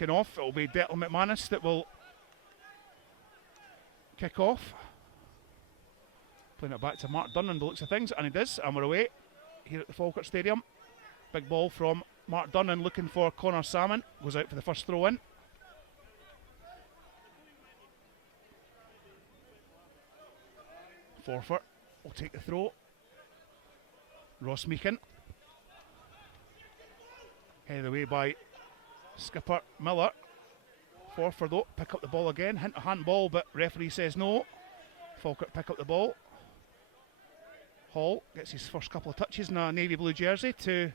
kicking off. It'll be Declan McManus that will kick off. Playing it back to Mark Dunnan, the looks of things, and he does, and we're away here at the Falkirk Stadium. Big ball from Mark Dunnan looking for Connor Salmon. Goes out for the first throw in. Forfar will take the throw. Ross Meakin. Headed away by skipper Miller. Forfar though, pick up the ball again. Hint a handball, but referee says no. Falkirk pick up the ball. Hall gets his first couple of touches in a navy blue jersey to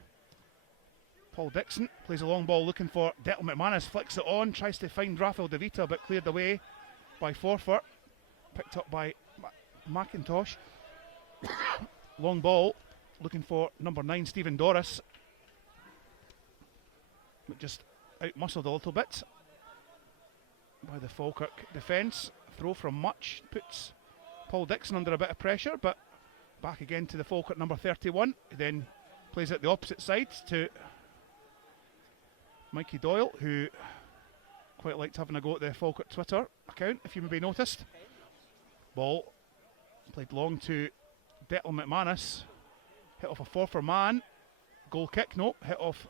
Paul Dixon. Plays a long ball looking for Declan McManus. Flicks it on, tries to find Rafael De Vita, but cleared away by Forfar. Picked up by McIntosh. Long ball looking for number 9 Stephen Doris, but just out-muscled a little bit by the Falkirk defence. Throw from Much puts Paul Dixon under a bit of pressure, but back again to the Falkirk number 31. He then plays it the opposite side to Mikey Doyle, who quite liked having a go at the Falkirk Twitter account, if you maybe noticed. Ball played long to Declan McManus. Hit off a Forfar man. Goal kick, no. Hit off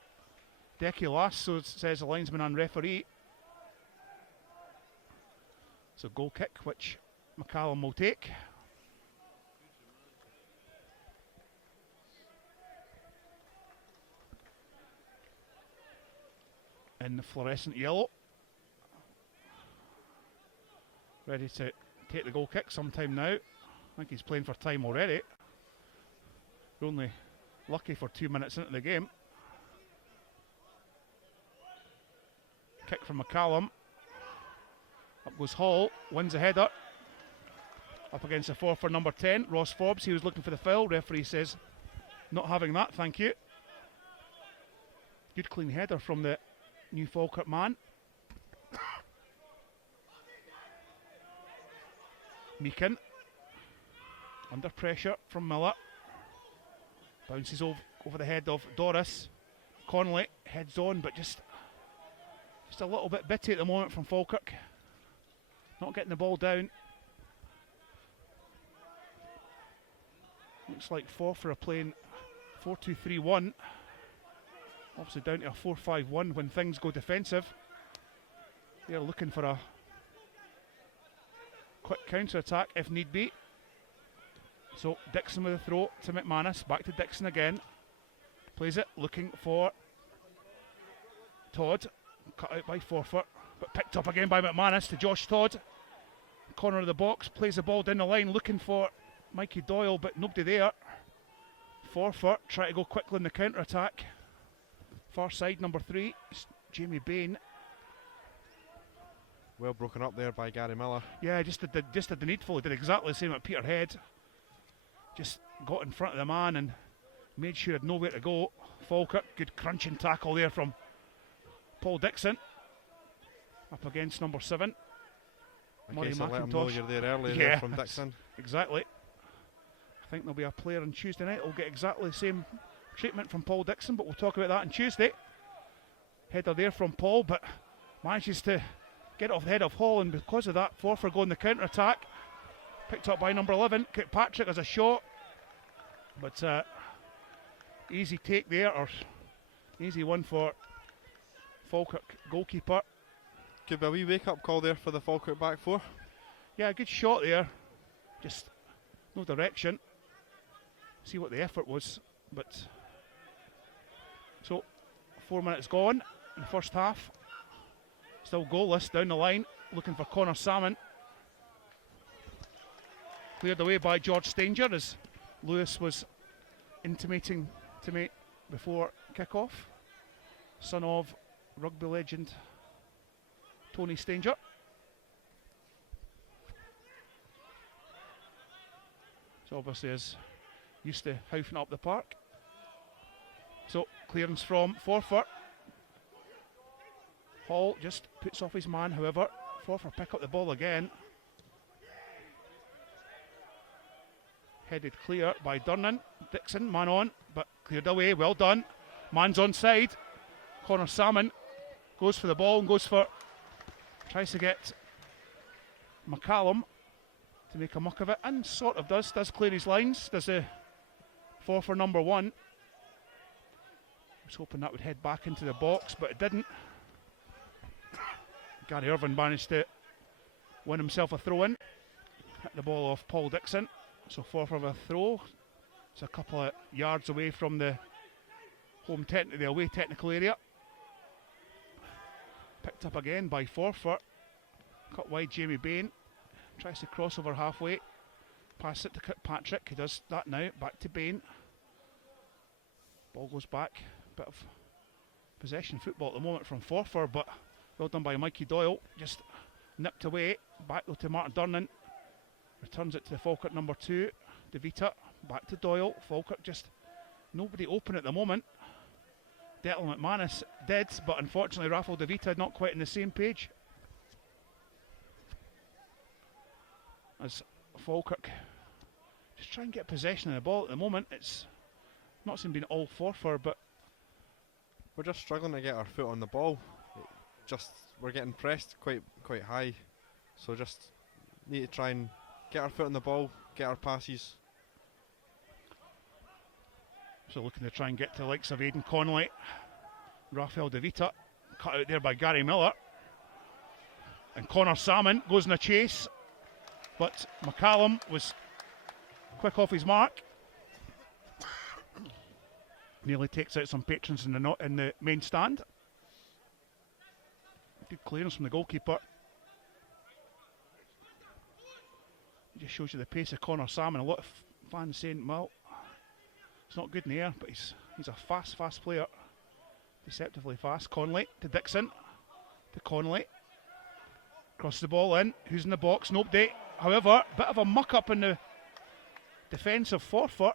Decky last, so says the linesman and referee. So goal kick, which McCallum will take. In the fluorescent yellow. Ready to take the goal kick sometime now. I think he's playing for time already. We're only lucky for 2 minutes into the game. Kick from McCallum. Up goes Hall, wins the header. Up against the Forfar number 10, Ross Forbes. He was looking for the foul. Referee says, not having that, thank you. Good clean header from the new Falkirk man. Meakin. Under pressure from Miller. Bounces over the head of Doris. Connolly heads on, but just a little bit bitty at the moment from Falkirk. Not getting the ball down. Looks like Forfar are playing 4-2-3-1. Obviously down to a 4-5-1 when things go defensive. They're looking for a quick counter-attack if need be. So Dixon with a throw to McManus. Back to Dixon again. Plays it, looking for Todd. Cut out by Forfar, but picked up again by McManus to Josh Todd. Corner of the box, plays the ball down the line, looking for Mikey Doyle, but nobody there. Forfar try to go quickly in the counter-attack. Far side, number 3, Jamie Bain. Well broken up there by Gary Miller. Yeah, just did the needful. He did exactly the same at Peterhead. Just got in front of the man and made sure he had nowhere to go. Falkirk, good crunching tackle there from Paul Dixon. Up against number 7. Murray Okay, so let him know you're there early there from Dixon. Exactly. I think there'll be a player on Tuesday night who'll get exactly the same treatment from Paul Dixon, but we'll talk about that on Tuesday. Header there from Paul, but manages to get it off the head of Hall, and because of that, Forfar going the counter-attack. Picked up by number 11, Kirkpatrick as a shot. But easy take there, or easy one for Falkirk goalkeeper. Could be a wee wake-up call there for the Falkirk back four. Yeah, good shot there. Just no direction. See what the effort was, but so 4 minutes gone in the first half. Still goalless down the line, looking for Connor Salmon. Cleared away by George Stanger, as Lewis was intimating to me before kick-off. Son of rugby legend Tony Stanger. So obviously is used to hoofing up the park. So clearance from Forfar. Hall just puts off his man, however. Forfar pick up the ball again. Headed clear by Durnan. Dixon, man on, but cleared away, well done. Man's onside. Connor Salmon goes for the ball and tries to get McCallum to make a muck of it, and sort of does clear his lines, does the Forfar number 1. I was hoping that would head back into the box, but it didn't. Gary Irvine managed to win himself a throw in, hit the ball off Paul Dixon, so Forfar with a throw. It's a couple of yards away from the the away technical area. Picked up again by Forfar. Cut wide, Jamie Bain tries to cross over halfway, pass it to Kirkpatrick. He does that now. Back to Bain. Ball goes back. Bit of possession football at the moment from Forfar, but well done by Mikey Doyle. Just nipped away. Back though to Martin Durnan. Returns it to the Falkirk number 2, DeVita. Back to Doyle. Falkirk just nobody open at the moment. Declan McManus did, but unfortunately Rafael DeVita not quite on the same page. As Falkirk just try and get possession of the ball at the moment. It's not seem been all Forfar, but we're just struggling to get our foot on the ball. We're getting pressed quite high, so just need to try and get our foot on the ball, get our passes. So looking to try and get to the likes of Aidan Connolly, Rafael DeVita, cut out there by Gary Miller, and Connor Salmon goes in a chase, but McCallum was quick off his mark. Nearly takes out some patrons in the main stand. Good clearance from the goalkeeper. It just shows you the pace of Connor Salmon. A lot of fans saying, well, it's not good in the air, but he's a fast player. Deceptively fast. Conley to Dixon. To Conley. Cross the ball in. Who's in the box? Nobody. However, bit of a muck up in the defence of Forfar,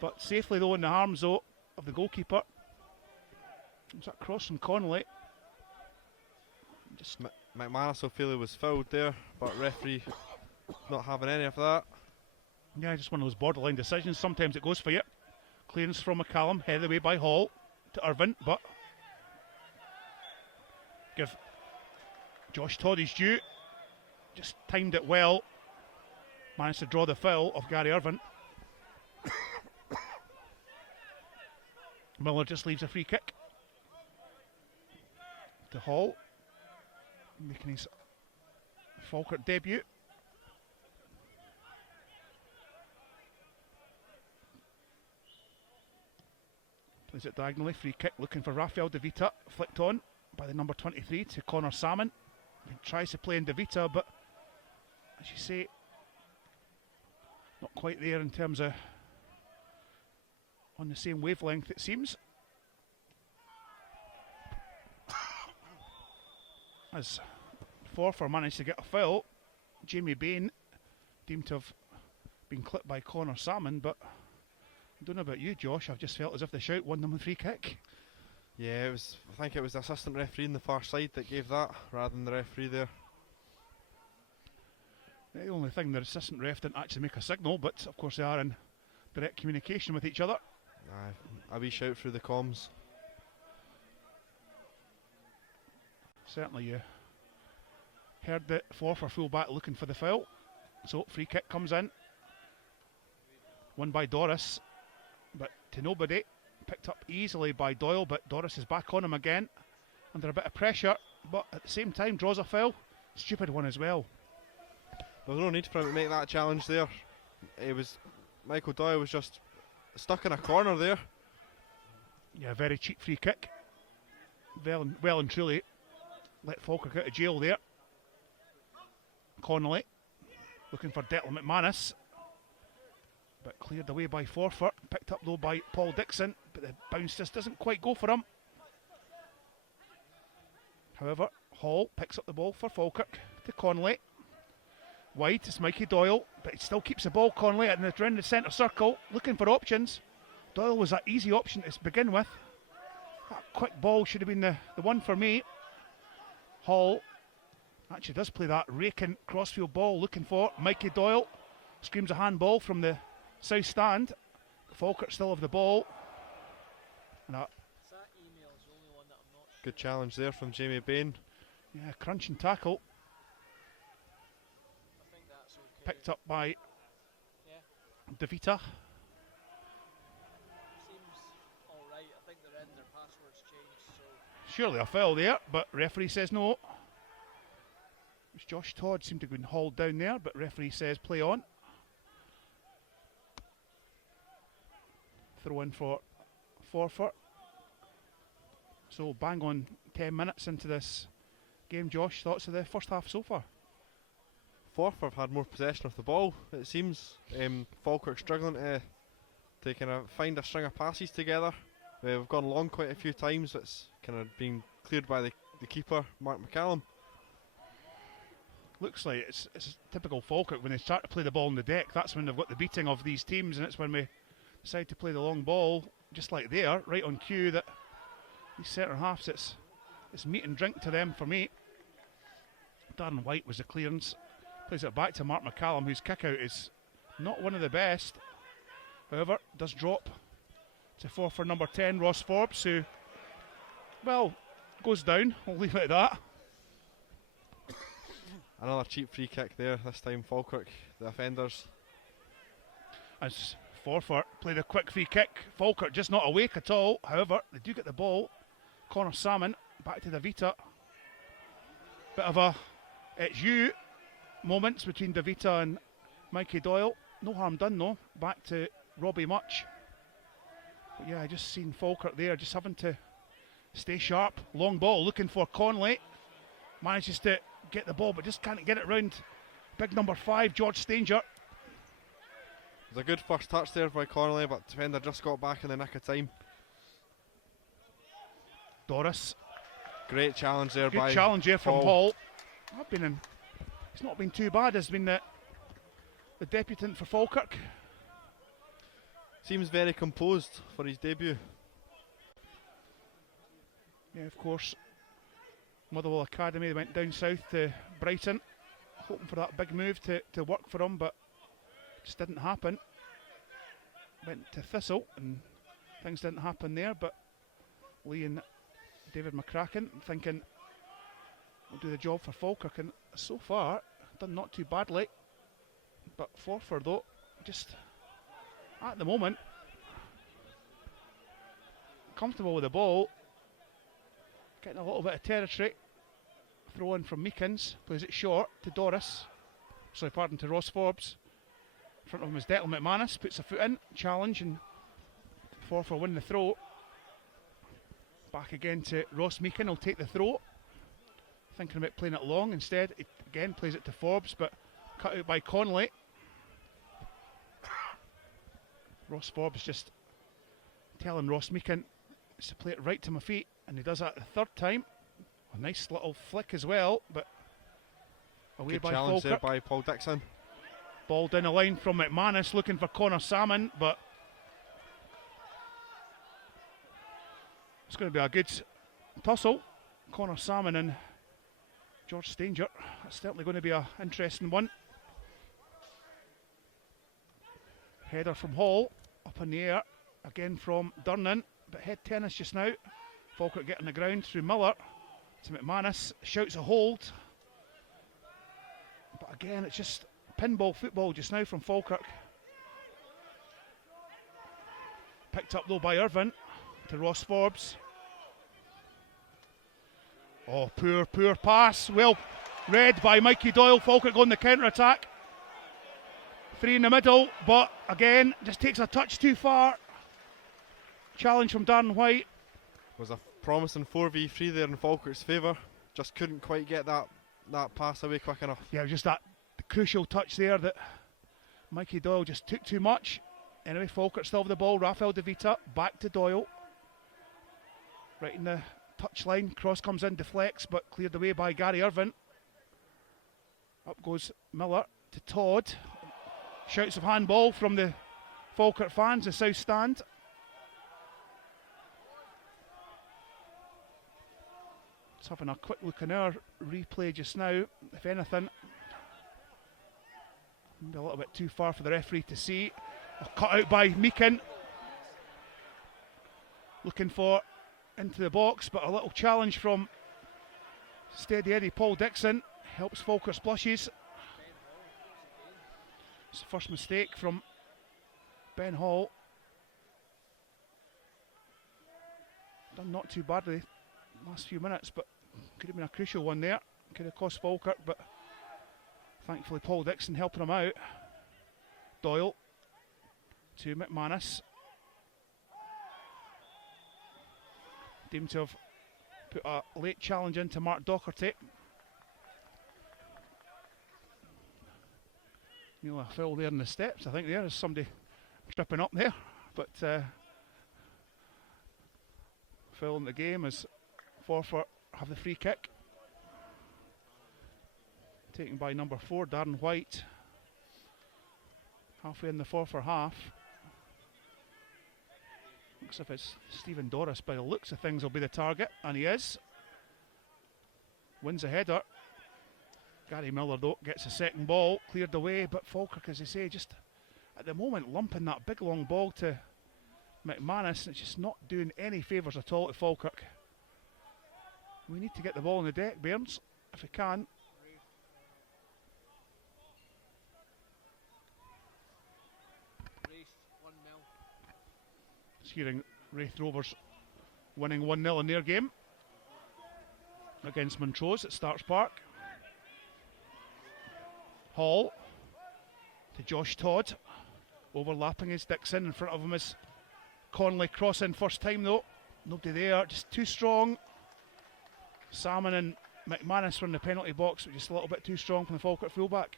but safely though in the arms though of the goalkeeper. There's that cross from Conley. Just McManus O'Feely was fouled there, but referee not having any of that. Yeah, just one of those borderline decisions. Sometimes it goes for you. Clearance from McCallum, headed away by Hall to Irvine, but give Josh Todd his due. Just timed it well. Managed to draw the foul of Gary Irvine. Miller just leaves a free kick to Hall, making his Falkirk debut. Plays it diagonally, free kick looking for Rafael DeVita, flicked on by the number 23 to Connor Salmon. He tries to play in DeVita, but as you say, not quite there in terms of on the same wavelength it seems. As Forfar managed to get a foul, Jamie Bain deemed to have been clipped by Connor Salmon, but I don't know about you, Josh, I've just felt as if the shout won them a free kick. Yeah, I think it was the assistant referee on the far side that gave that, rather than the referee there. The only thing, the assistant ref didn't actually make a signal, but of course they are in direct communication with each other. A wee shout through the comms. Certainly you heard the Forfar full-back looking for the foul. So free kick comes in. Won by Doris, but to nobody. Picked up easily by Doyle, but Doris is back on him again. Under a bit of pressure, but at the same time draws a foul. Stupid one as well. There was no need for him to make that challenge there. Michael Doyle was just stuck in a corner there. Yeah, very cheap free kick. Well and truly let Falkirk out of jail there. Connolly looking for Declan McManus, but cleared away by Forfar. Picked up though by Paul Dixon, but the bounce just doesn't quite go for him. However, Hall picks up the ball for Falkirk to Connolly. Wide, it's Mikey Doyle, but he still keeps the ball. Connolly around the centre circle, looking for options. Doyle was that easy option to begin with. That quick ball should have been the one for me. Hall actually does play that raking crossfield ball, looking for Mikey Doyle. Screams a handball from the south stand. Falkirk still have the ball. And that email is the only one that I'm not Good challenge there from Jamie Bain. Yeah, crunching tackle. Picked up by DeVita. Surely a foul there, but referee says no. Josh Todd seemed to have been hauled down there, but referee says play on. Throw in for Forfar. So bang on 10 minutes into this game. Josh, thoughts of the first half so far? Forfar have had more possession of the ball, it seems. Falkirk struggling to kind of find a string of passes together. We've gone long quite a few times. It's kind of been cleared by the keeper, Mark McCallum. Looks like it's typical Falkirk. When they start to play the ball on the deck, that's when they've got the beating of these teams, and it's when we decide to play the long ball, just like they are, right on cue, that these centre halves, it's meat and drink to them for me. Darren White was the clearance. Plays it back to Mark McCallum, whose kick out is not one of the best. However, does drop to Forfar number 10, Ross Forbes, who, well, goes down. We'll leave it at that. Another cheap free kick there, this time Falkirk, the offenders. As Forfar played a quick free kick, Falkirk just not awake at all. However, they do get the ball. Connor Salmon back to DeVita. Bit of a it's you moments between DeVita and Mikey Doyle. No harm done though. Back to Robbie Much. But yeah, I just seen Falkirk there just having to stay sharp. Long ball looking for Conley. Manages to get the ball but just can't get it round big number 5, George Stanger. It was a good first touch there by Connolly, but defender just got back in the nick of time. Doris. Great challenge there by Good challenge here from Hall. He's not been too bad. Has been the debutant for Falkirk. Seems very composed for his debut. Yeah, of course. Motherwell Academy, they went down south to Brighton, hoping for that big move to work for him, but just didn't happen. Went to Thistle and things didn't happen there, but Lee and David McCracken thinking we'll do the job for Falkirk, and so far done not too badly. But Forfar though, just at the moment comfortable with the ball, getting a little bit of territory. Throw in from Meekins, plays it short to Doris. Sorry, pardon, to Ross Forbes. In front of him is Declan McManus, puts a foot in, challenge, and Forfar win the throw. Back again to Ross Meekin, he'll take the throw. Thinking about playing it long, instead he again plays it to Forbes, but cut out by Connolly. Ross Forbes just telling Ross Meekin to play it right to my feet, and he does that the third time. A nice little flick as well, but away good by challenge Falkirk. there by Paul Dixon. Ball down the line from McManus, looking for Connor Salmon, but it's going to be a good tussle. Connor Salmon and George Stanger. That's certainly going to be an interesting one. Header from Hall, up in the air, again from Durnan, but head tennis just now. Falkirk getting the ground through Miller to McManus, shouts a hold. But again, it's just pinball football just now from Falkirk. Picked up though by Irvin to Ross Forbes. Oh, poor pass. Well read by Mikey Doyle. Falkirk going the counter-attack. 3 in the middle, but again, just takes a touch too far. Challenge from Darren White. Was a promising 4v3 there in Falkirk's favour. Just couldn't quite get that pass away quick enough. Yeah, just that crucial touch there that Mikey Doyle just took too much. Anyway, Falkirk still have the ball. Rafael DeVita back to Doyle. Right in the touchline. Cross comes in, deflects, but cleared away by Gary Irvin. Up goes Miller to Todd. Shouts of handball from the Falkirk fans, the south stand. Just having a quick look in our replay just now. If anything, maybe a little bit too far for the referee to see. Cut out by Meekin. Looking for into the box, but a little challenge from steady Eddie Paul Dixon helps Falkirk splushes. It's the first mistake from Ben Hall. Done not too badly last few minutes, but could have been a crucial one there. Could have cost Falkirk, but thankfully Paul Dixon helping him out. Doyle to McManus. Deemed to have put a late challenge into Mark Docherty. Nearly a foul there in the steps. I think there is somebody tripping up there, but foul in the game as Forfar have the free kick. Taken by number 4, Darren White. Halfway in the Forfar half. Looks as if it's Stephen Doris by the looks of things will be the target, and he is. Wins a header. Gary Miller though gets a second ball, cleared away, but Falkirk, as I say, just at the moment lumping that big long ball to McManus. It's just not doing any favours at all to Falkirk. We need to get the ball on the deck, Bairns, if we can. Hearing Wraith Rovers winning 1-0 in their game against Montrose at Starks Park. Hall to Josh Todd, overlapping is Dixon. In front of him is Conley, crossing first time though, nobody there, just too strong. Salmon and McManus were in the penalty box, but just a little bit too strong from the Falkirk fullback.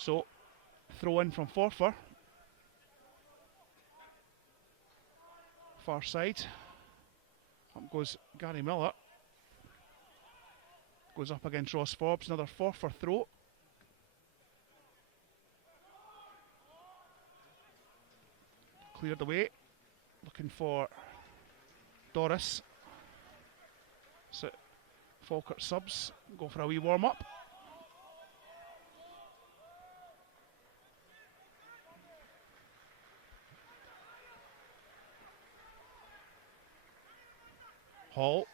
So, throw in from Forfar. Far side. Up goes Gary Miller. Goes up against Ross Forbes. Another Forfar throw. Cleared away. Looking for Doris. So, Falkirk subs go for a wee warm up. Hall.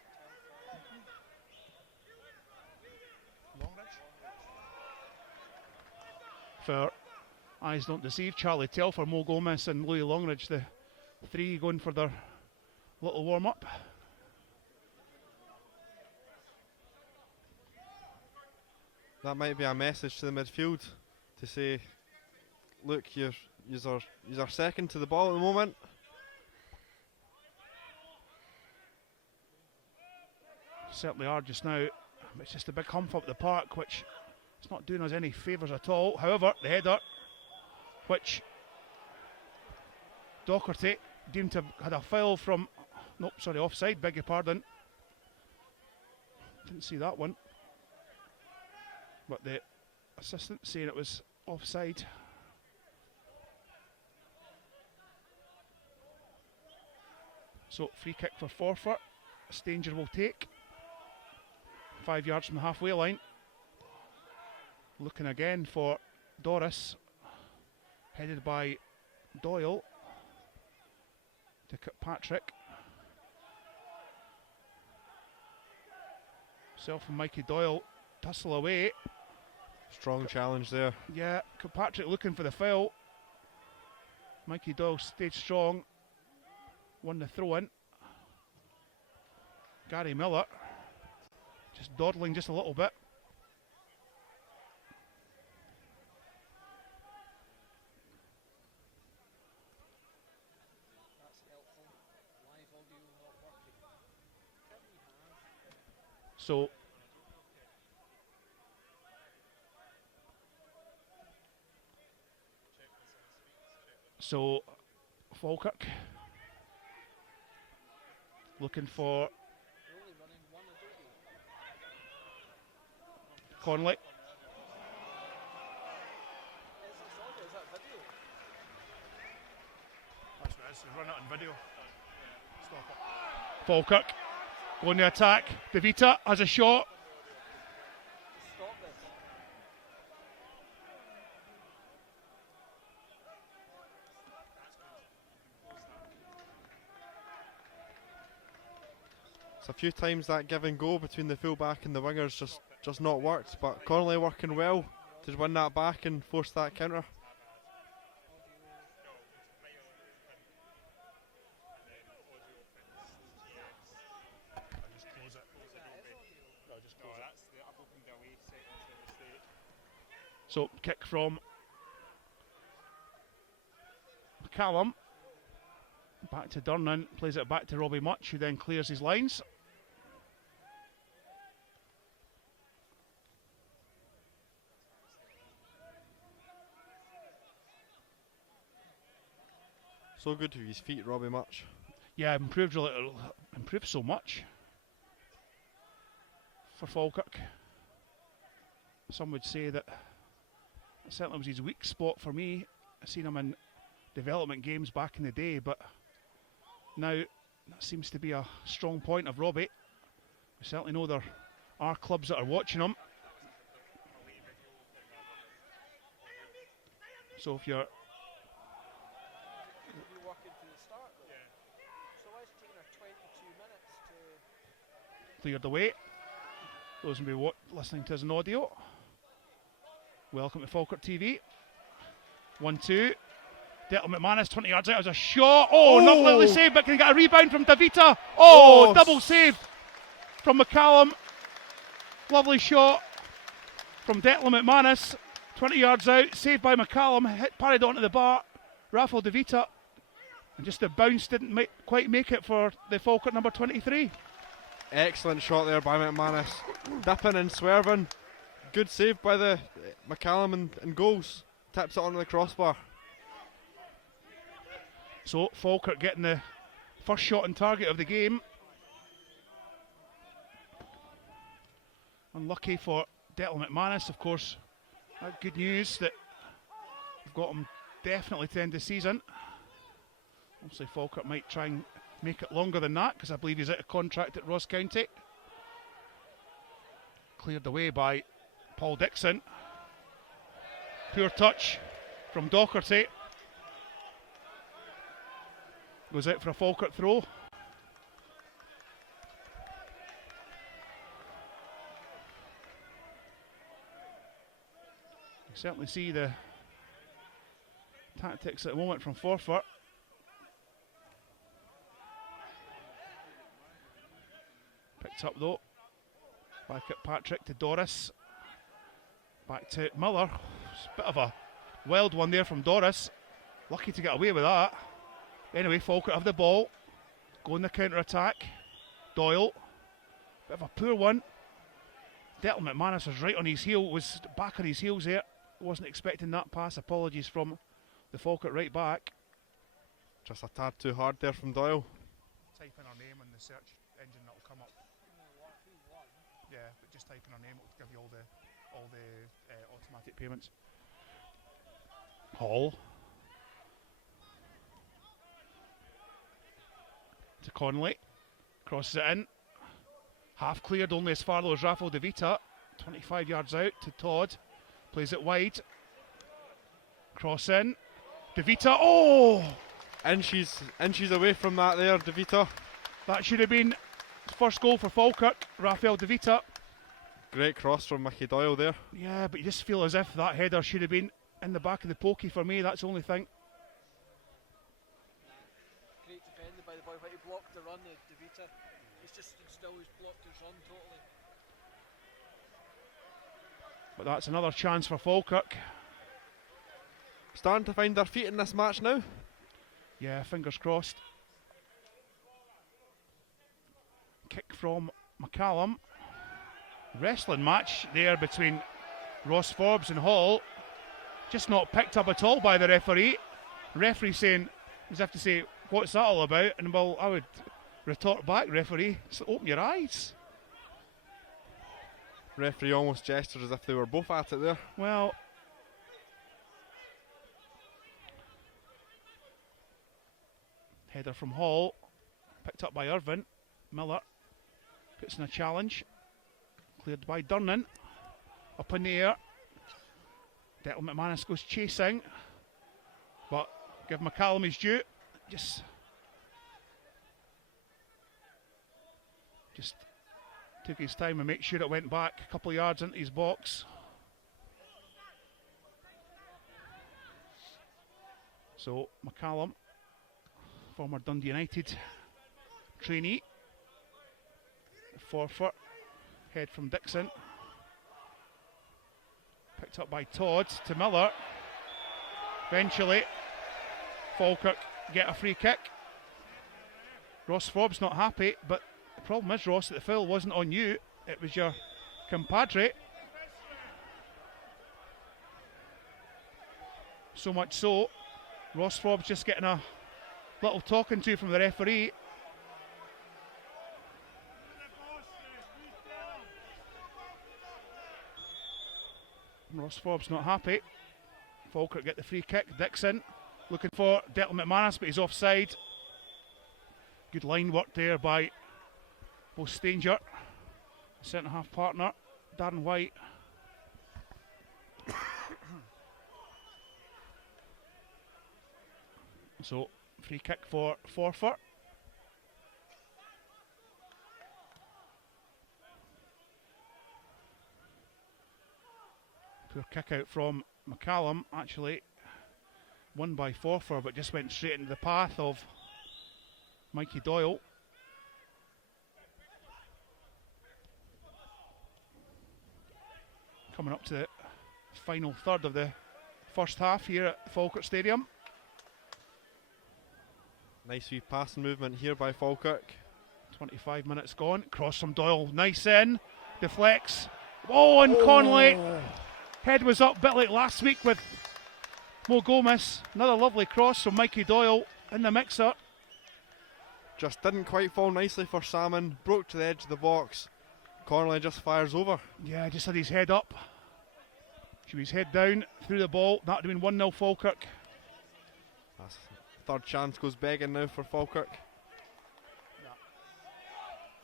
For eyes don't deceive, Charlie Telfer, Mo Gomez and Louis Longridge, the three going for their little warm up. That might be a message to the midfield to say, look, you're second to the ball at the moment. Certainly are just now. It's just a big hump up the park, which is not doing us any favours at all. However, the header, which Docherty deemed to have had a foul from, nope, sorry, offside, beg your pardon. Didn't see that one. But the assistant saying it was offside. So, free kick for Forfar. Stanger will take. 5 yards from the halfway line. Looking again for Doris. Headed by Doyle. To Kirkpatrick. Self and Mikey Doyle tussle away. Strong challenge there. Yeah, Kirkpatrick looking for the foul. Mikey Doyle stayed strong. Won the throw in. Gary Miller just dawdling just a little bit. So Falkirk looking for Conley. That's what it is, run it on video. Stop it. Falkirk going to attack. DeVita has a shot. few times that give and go between the fullback and the wingers just not worked, but Connolly working well to win that back and force that counter. So kick from McCallum, back to Durnan, plays it back to Robbie Much, who then clears his lines. So good to his feet, Robbie Much. Yeah, improved so much for Falkirk. Some would say that certainly was his weak spot for me. I've seen him in development games back in the day, but now that seems to be a strong point of Robbie. We certainly know there are clubs that are watching him. So if you're cleared away, those will be listening to us in audio. Welcome to Falkirk TV. 1-2. Declan McManus, 20 yards out as a shot. Oh, lovely save, but can he get a rebound from Davita? Oh, double save from McCallum. Lovely shot from Declan McManus. 20 yards out, saved by McCallum, parried onto the bar. Rafael Davita. And just the bounce didn't quite make it for the Falkirk number 23. Excellent shot there by McManus. Dipping and swerving. Good save by the McCallum and goals. Tips it onto the crossbar. So Falkirk getting the first shot on target of the game. Unlucky for Declan McManus, of course. Good news that we've got him definitely to end the season. Obviously Falkirk might try and make it longer than that, because I believe he's out of contract at Ross County. Cleared away by Paul Dixon. Poor touch from Docherty. Goes out for a Falkirk throw. You certainly see the tactics at the moment from Forfar. Picked up though. Back at Patrick to Doris. Back to Miller. It's a bit of a wild one there from Doris. Lucky to get away with that. Anyway, Falkirk have the ball. Go in the counter attack. Doyle. Bit of a poor one. Declan McManus was right on his heel, was back on his heels there. Wasn't expecting that pass. Apologies from the Falkirk right back. Just a tad too hard there from Doyle. Type in our name in the search engine, that'll come up. Yeah, but just type in our name, it'll give you all the automatic payments. Hall. To Connolly. Crosses it in. Half cleared, only as far though as Rafael Davita. 25 yards out to Todd. Plays it wide. Cross in. Davita. Oh! Inches away from that there, Davita. That should have been first goal for Falkirk. Rafael Davita. Great cross from Mickey Doyle there. Yeah, but you just feel as if that header should have been in the back of the pokey for me. That's the only thing. Great defended by the boy. When he blocked the run, Davita. He's just stood still. He's blocked his run totally. But that's another chance for Falkirk. Starting to find their feet in this match now. Yeah, fingers crossed. Kick from McCallum. Wrestling match there between Ross Forbes and Hall. Just not picked up at all by the referee. Referee saying, as if to say, what's that all about? And well, I would retort back, referee, so open your eyes. Referee almost gestured as if they were both at it there. Well, header from Hall, picked up by Irvin. Miller puts in a challenge, cleared by Durnan. Up in the air. Declan McManus goes chasing, but give McCallum his due. Just Just took his time and made sure it went back a couple of yards into his box. So McCallum, former Dundee United trainee. Forfar, head from Dixon. Picked up by Todd to Miller. Eventually, Falkirk get a free kick. Ross Forbes not happy, but the problem is, Ross, that the foul wasn't on you, it was your compadre. So much so, Ross Forbes just getting a little talking to from the referee. Ross Forbes not happy. Falkirk get the free kick. Dixon looking for Declan McManus, but he's offside. Good line work there by Bo Stanger, centre half partner, Darren White. So, free kick for Forfar. Poor kick out from McCallum, actually won by Forfar, but just went straight into the path of Mikey Doyle. Coming up to the final third of the first half here at Falkirk Stadium. Nice wee passing movement here by Falkirk. 25 minutes gone. Cross from Doyle. Nice in. Deflects. Oh, and Connolly. Head was up, bit like last week with Mo Gomez. Another lovely cross from Mikey Doyle in the mixer. Just didn't quite fall nicely for Salmon. Broke to the edge of the box. Connolly just fires over. Yeah, just had his head up. Should be his head down through the ball. That would have been 1-0 Falkirk. That's third chance goes begging now for Falkirk. I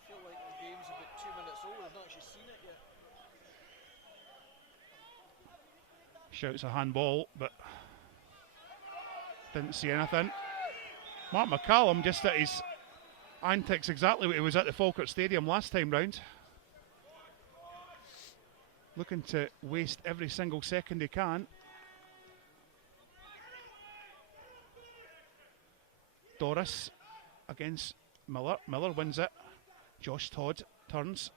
feel like the game's about 2 minutes old. I've not actually seen it yet. Shouts a handball, but didn't see anything. Mark McCallum just at his antics, exactly what he was at the Falkirk Stadium last time round. Looking to waste every single second he can. Doris against Miller. Miller wins it. Josh Todd turns.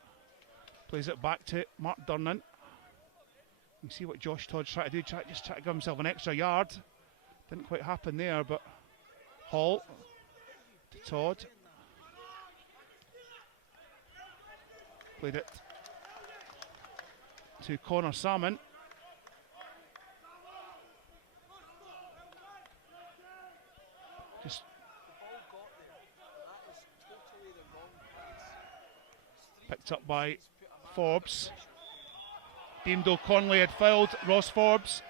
Plays it back to Mark Durnan. You see what Josh Todd's trying to do. Just try to give himself an extra yard. Didn't quite happen there, but Hall to Todd. Played it to Connor Salmon. Just The ball got there. That was totally the wrong pass. picked up by He's put a man under Forbes. pressure. Deemed O'Connolly had fouled Ross Forbes.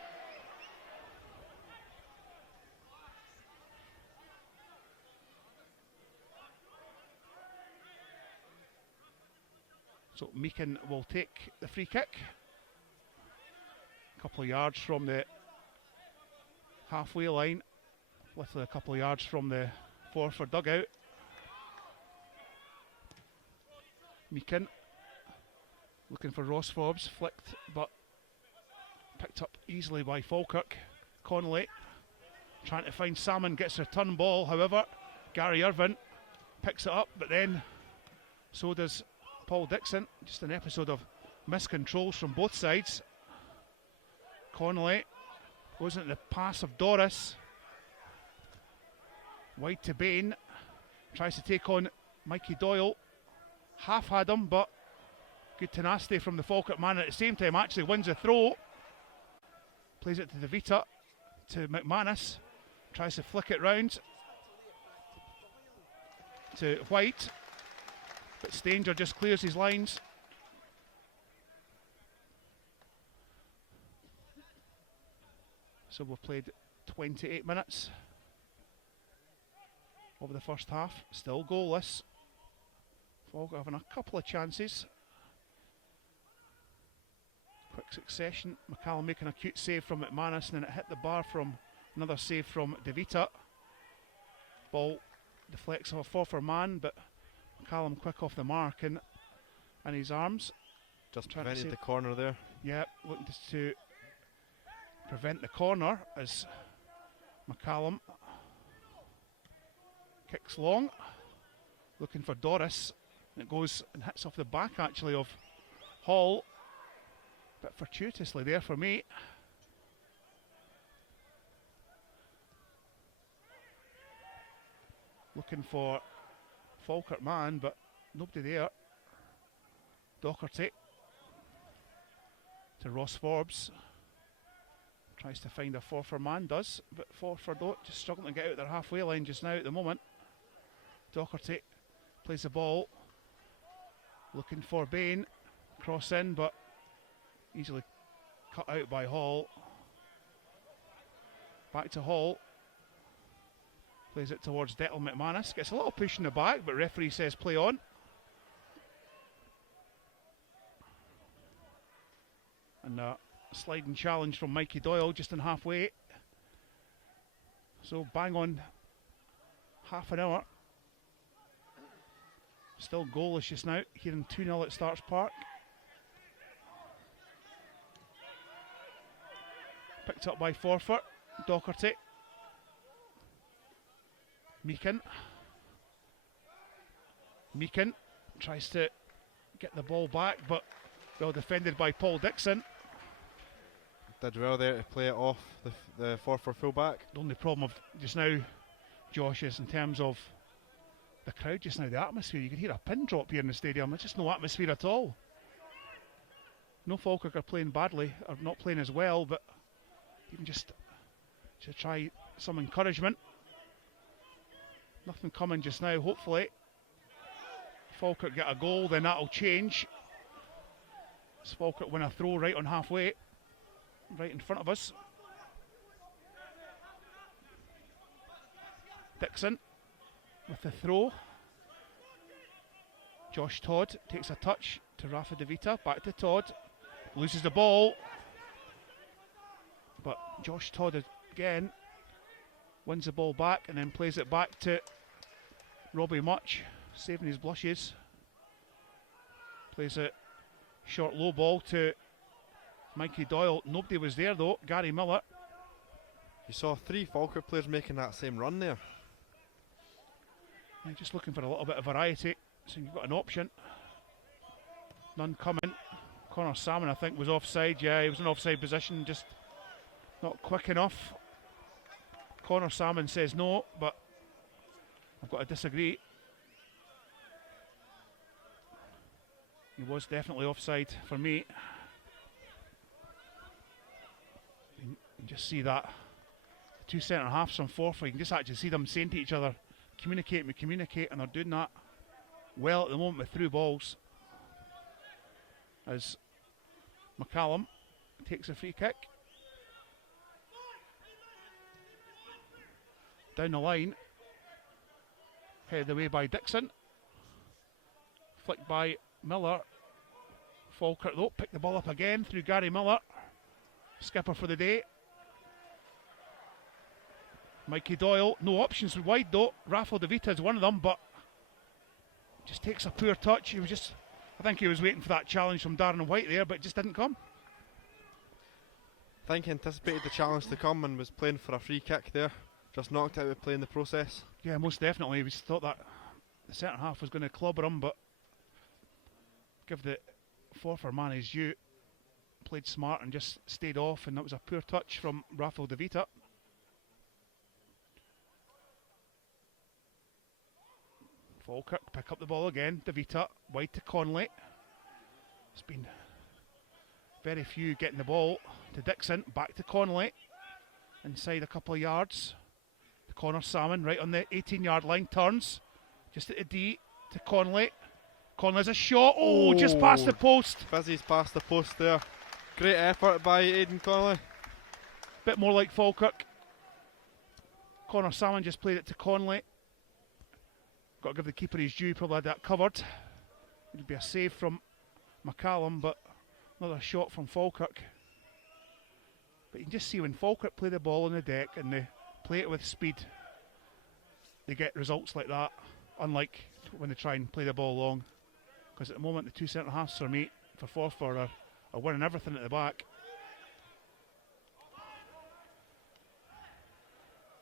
So Meakin will take the free kick. A couple of yards from the halfway line. Literally a couple of yards from the Forfar dugout. Meakin looking for Ross Forbes, flicked but picked up easily by Falkirk. Connolly trying to find Salmon, gets a return ball, however Gary Irvin picks it up, but then so does Paul Dixon. Just an episode of miscontrols from both sides. Connolly goes into the pass of Doris. Wide to Bain, tries to take on Mikey Doyle. Half had him, but good tenacity from the Falkirk man at the same time. Actually wins a throw. Plays it to De Vita, to McManus. Tries to flick it round to White. But Stanger just clears his lines. So we've played 28 minutes of the first half. Still goalless. Falkirk having a couple of chances. Quick succession. McCallum making a cute save from McManus, and then it hit the bar from another save from De Vita. Ball deflects off a Forfar man, but Callum quick off the mark and his arms. Just Trying to prevented save- the corner there. Yeah, looking to prevent the corner as McCallum kicks long, looking for Doris. And it goes and hits off the back actually of Hall. Bit fortuitously there for me. Looking for Falkirk man, but nobody there. Docherty to Ross Forbes. Tries to find a Forfar man, does, but Forfar don't, just struggling to get out their halfway line just now at the moment. Docherty plays the ball, looking for Bain, cross in, but easily cut out by Hall. Back to Hall. Plays it towards Dettel McManus. Gets a little push in the back, but referee says play on. And a sliding challenge from Mikey Doyle just in halfway. So bang on half an hour. Still goalless just now, here in 2-0 at Starks Park. Picked up by Forfar. Docherty. Meakin tries to get the ball back, but well defended by Paul Dixon. Did well there to play it off the Forfar fullback. The only problem of just now, Josh, is in terms of the crowd just now, the atmosphere. You can hear a pin drop here in the stadium. There's just no atmosphere at all. No Falkirk are playing badly, or not playing as well, but even just to try some encouragement. Nothing coming just now, hopefully. Falkirk get a goal, then that'll change. As Falkirk win a throw right on halfway, right in front of us. Dixon with the throw. Josh Todd takes a touch to Rafa De Vita, back to Todd. Loses the ball. But Josh Todd again wins the ball back and then plays it back to Robbie Much, saving his blushes. Plays it short low ball to Mikey Doyle. Nobody was there though. Gary Miller. You saw 3 Falkirk players making that same run there. Yeah, just looking for a little bit of variety. So you've got an option. None coming. Connor Salmon, I think, was offside. Yeah, he was in offside position, just not quick enough. Connor Salmon says no, but I've got to disagree. He was definitely offside for me. You can just see that. The 2 centre halves from Forfar, you can just actually see them saying to each other, communicate, and they're doing that well at the moment with through balls. As McCallum takes a free kick. Down the line, headed away by Dixon. Flicked by Miller. Falkirk though, picked the ball up again through Gary Miller. Skipper for the day. Mikey Doyle, no options wide though. Rafa De Vita is one of them, but just takes a poor touch. He was just, I think he was waiting for that challenge from Darren White there, but it just didn't come. I think he anticipated the challenge to come and was playing for a free kick there. Just knocked out with play in the process. Yeah, most definitely. We thought that the centre half was going to clobber him, but give the Forfar man his due. Played smart and just stayed off, and that was a poor touch from Rafael De Vita. Falkirk pick up the ball again. De Vita wide to Conley. It's been very few getting the ball to Dixon. Back to Conley. Inside a couple of yards. To Connor Salmon right on the 18-yard line. Turns just at the D to Conley. Conley's a shot. Oh, just past the post. Fizzy's past the post there. Great effort by Aidan Conley. Bit more like Falkirk. Connor Salmon just played it to Conley. Got to give the keeper his due, probably had that covered. It'd be a save from McCallum, but another shot from Falkirk. But you can just see when Falkirk play the ball on the deck and they play it with speed, they get results like that. unlike when they try and play the ball long. Because at the moment, the two centre halves for me, for Forfar, are winning everything at the back.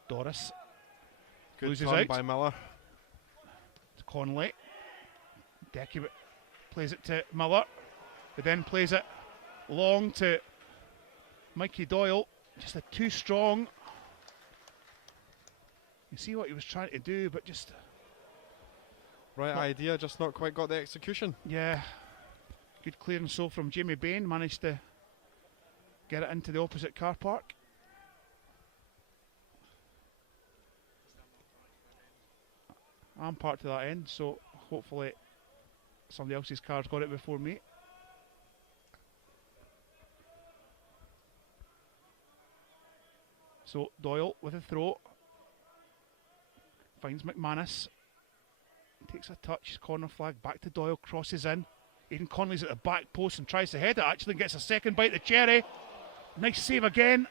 Doris. Good Loses turn out. by Miller. To Conley. Decky plays it to Miller, who then plays it long to Mikey Doyle. Just a too strong. You see what he was trying to do, but just... Right idea, just not quite got the execution. Yeah. Good clearance so from Jamie Bain. Managed to get it into the opposite car park. I'm parked to that end, so hopefully somebody else's car's got it before me. So Doyle with a throw. Finds McManus. Takes a touch, corner flag, back to Doyle, crosses in. Aidan Conley's at the back post and tries to head it, actually, and gets a second bite of the cherry. Nice save again.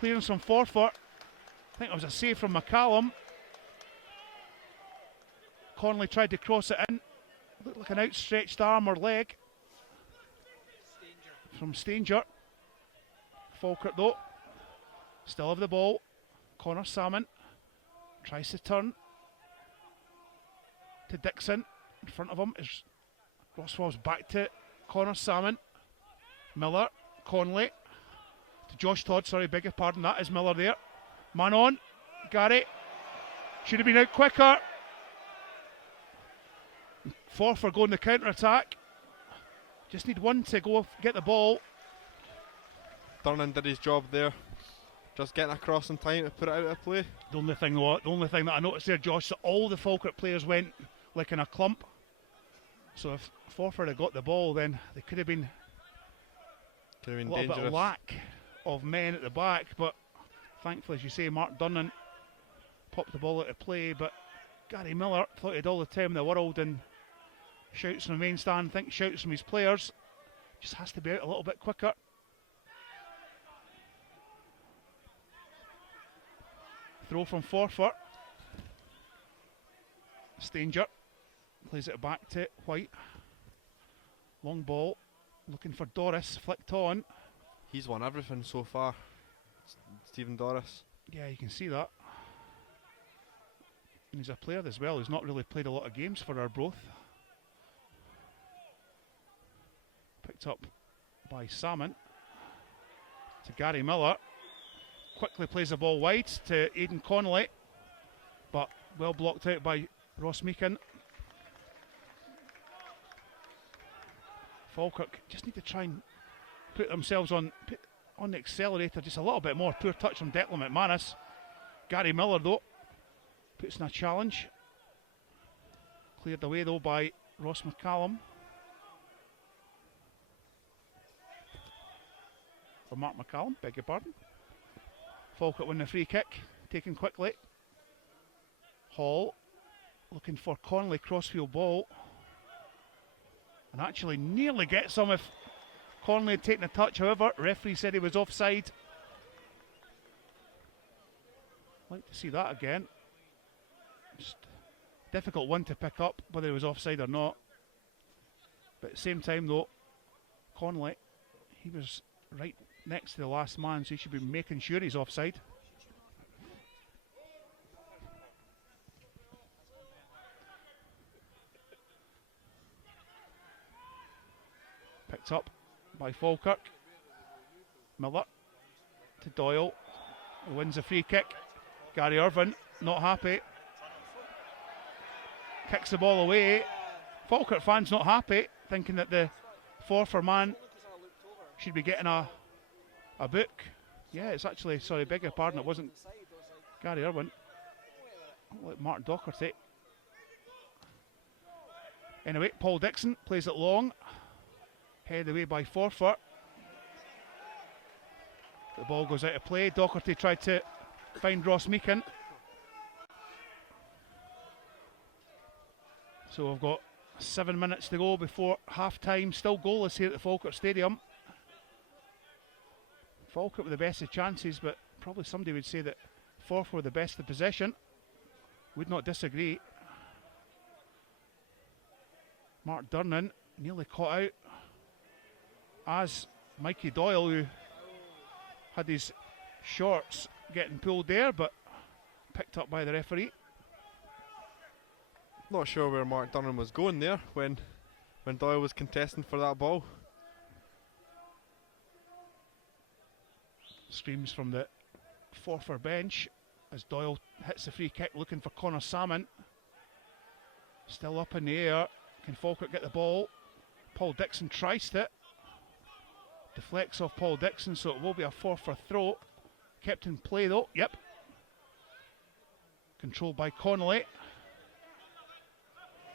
Clearance from Forfar. I think it was a save from McCallum. Conley tried to cross it in. Looked like an outstretched arm or leg. From Stanger. Falkirk though. Still have the ball. Connor Salmon. Tries to turn. To Dixon. In front of him is Roswell's back to Connor Salmon. Miller. Conley. To Josh Todd, sorry, beg your pardon. That is Miller there. Man on. Gary. Should have been out quicker. Forfar going the counter attack. Just need one to go get the ball. Durnan did his job there. Just getting across in time to put it out of play. The only thing that I noticed there, Josh, that all the Falkirk players went like in a clump. So if Forfar had got the ball, then they could have been a little dangerous. bit of lack of men at the back. But thankfully, as you say, Mark Durnan popped the ball out of play. But Gary Miller thought he had all the time in the world and shouts from the main stand, shouts from his players. Just has to be out a little bit quicker. Throw from Forfar. Stanger plays it back to White. Long ball, looking for Doris, flicked on. He's won everything so far, Stephen Doris. Yeah, you can see that. And he's a player as well who's not really played a lot of games for Arbroath. Picked up by Salmon. To Gary Miller. Quickly plays the ball wide to Aidan Connolly, but well blocked out by Ross Meakin. Falkirk just need to try and put themselves on the accelerator just a little bit more. Poor touch from Declan McManus. Gary Miller though puts in a challenge. Cleared away though by Ross McCallum. Or Mark McCallum, beg your pardon. Falkirk win the free kick, taken quickly. Hall looking for Conley, crossfield ball. And actually nearly gets some if Conley had taken a touch. However, referee said he was offside. Like to see that again. Just difficult one to pick up, whether he was offside or not. But at the same time though, Conley, he was right next to the last man, so he should be making sure he's offside. Picked up by Falkirk. Miller to Doyle, who wins a free kick. Gary Irvin not happy. Kicks the ball away. Falkirk fans not happy, thinking that the Forfar man should be getting a book. Yeah, it's actually, sorry, beg your pardon, it wasn't Gary Irwin. Like Martin Docherty. Anyway, Paul Dixon plays it long. Headed away by Forfar. The ball goes out of play. Docherty tried to find Ross Meakin. So we've got 7 minutes to go before half time. Still goalless here at the Falkirk Stadium. Falkirk with the best of chances, but probably somebody would say that Forfar were the best of possession. Would not disagree. Mark Durnan nearly caught out as Mikey Doyle, who had his shorts getting pulled there, but picked up by the referee. Not sure where Mark Durnan was going there when Doyle was contesting for that ball. Screams from the Forfar bench as Doyle hits the free kick looking for Connor Salmon. Still up in the air. Can Falkirk get the ball? Paul Dixon tries it. Deflects off Paul Dixon, so it will be a Forfar throw. Kept in play though. Yep. Controlled by Connolly.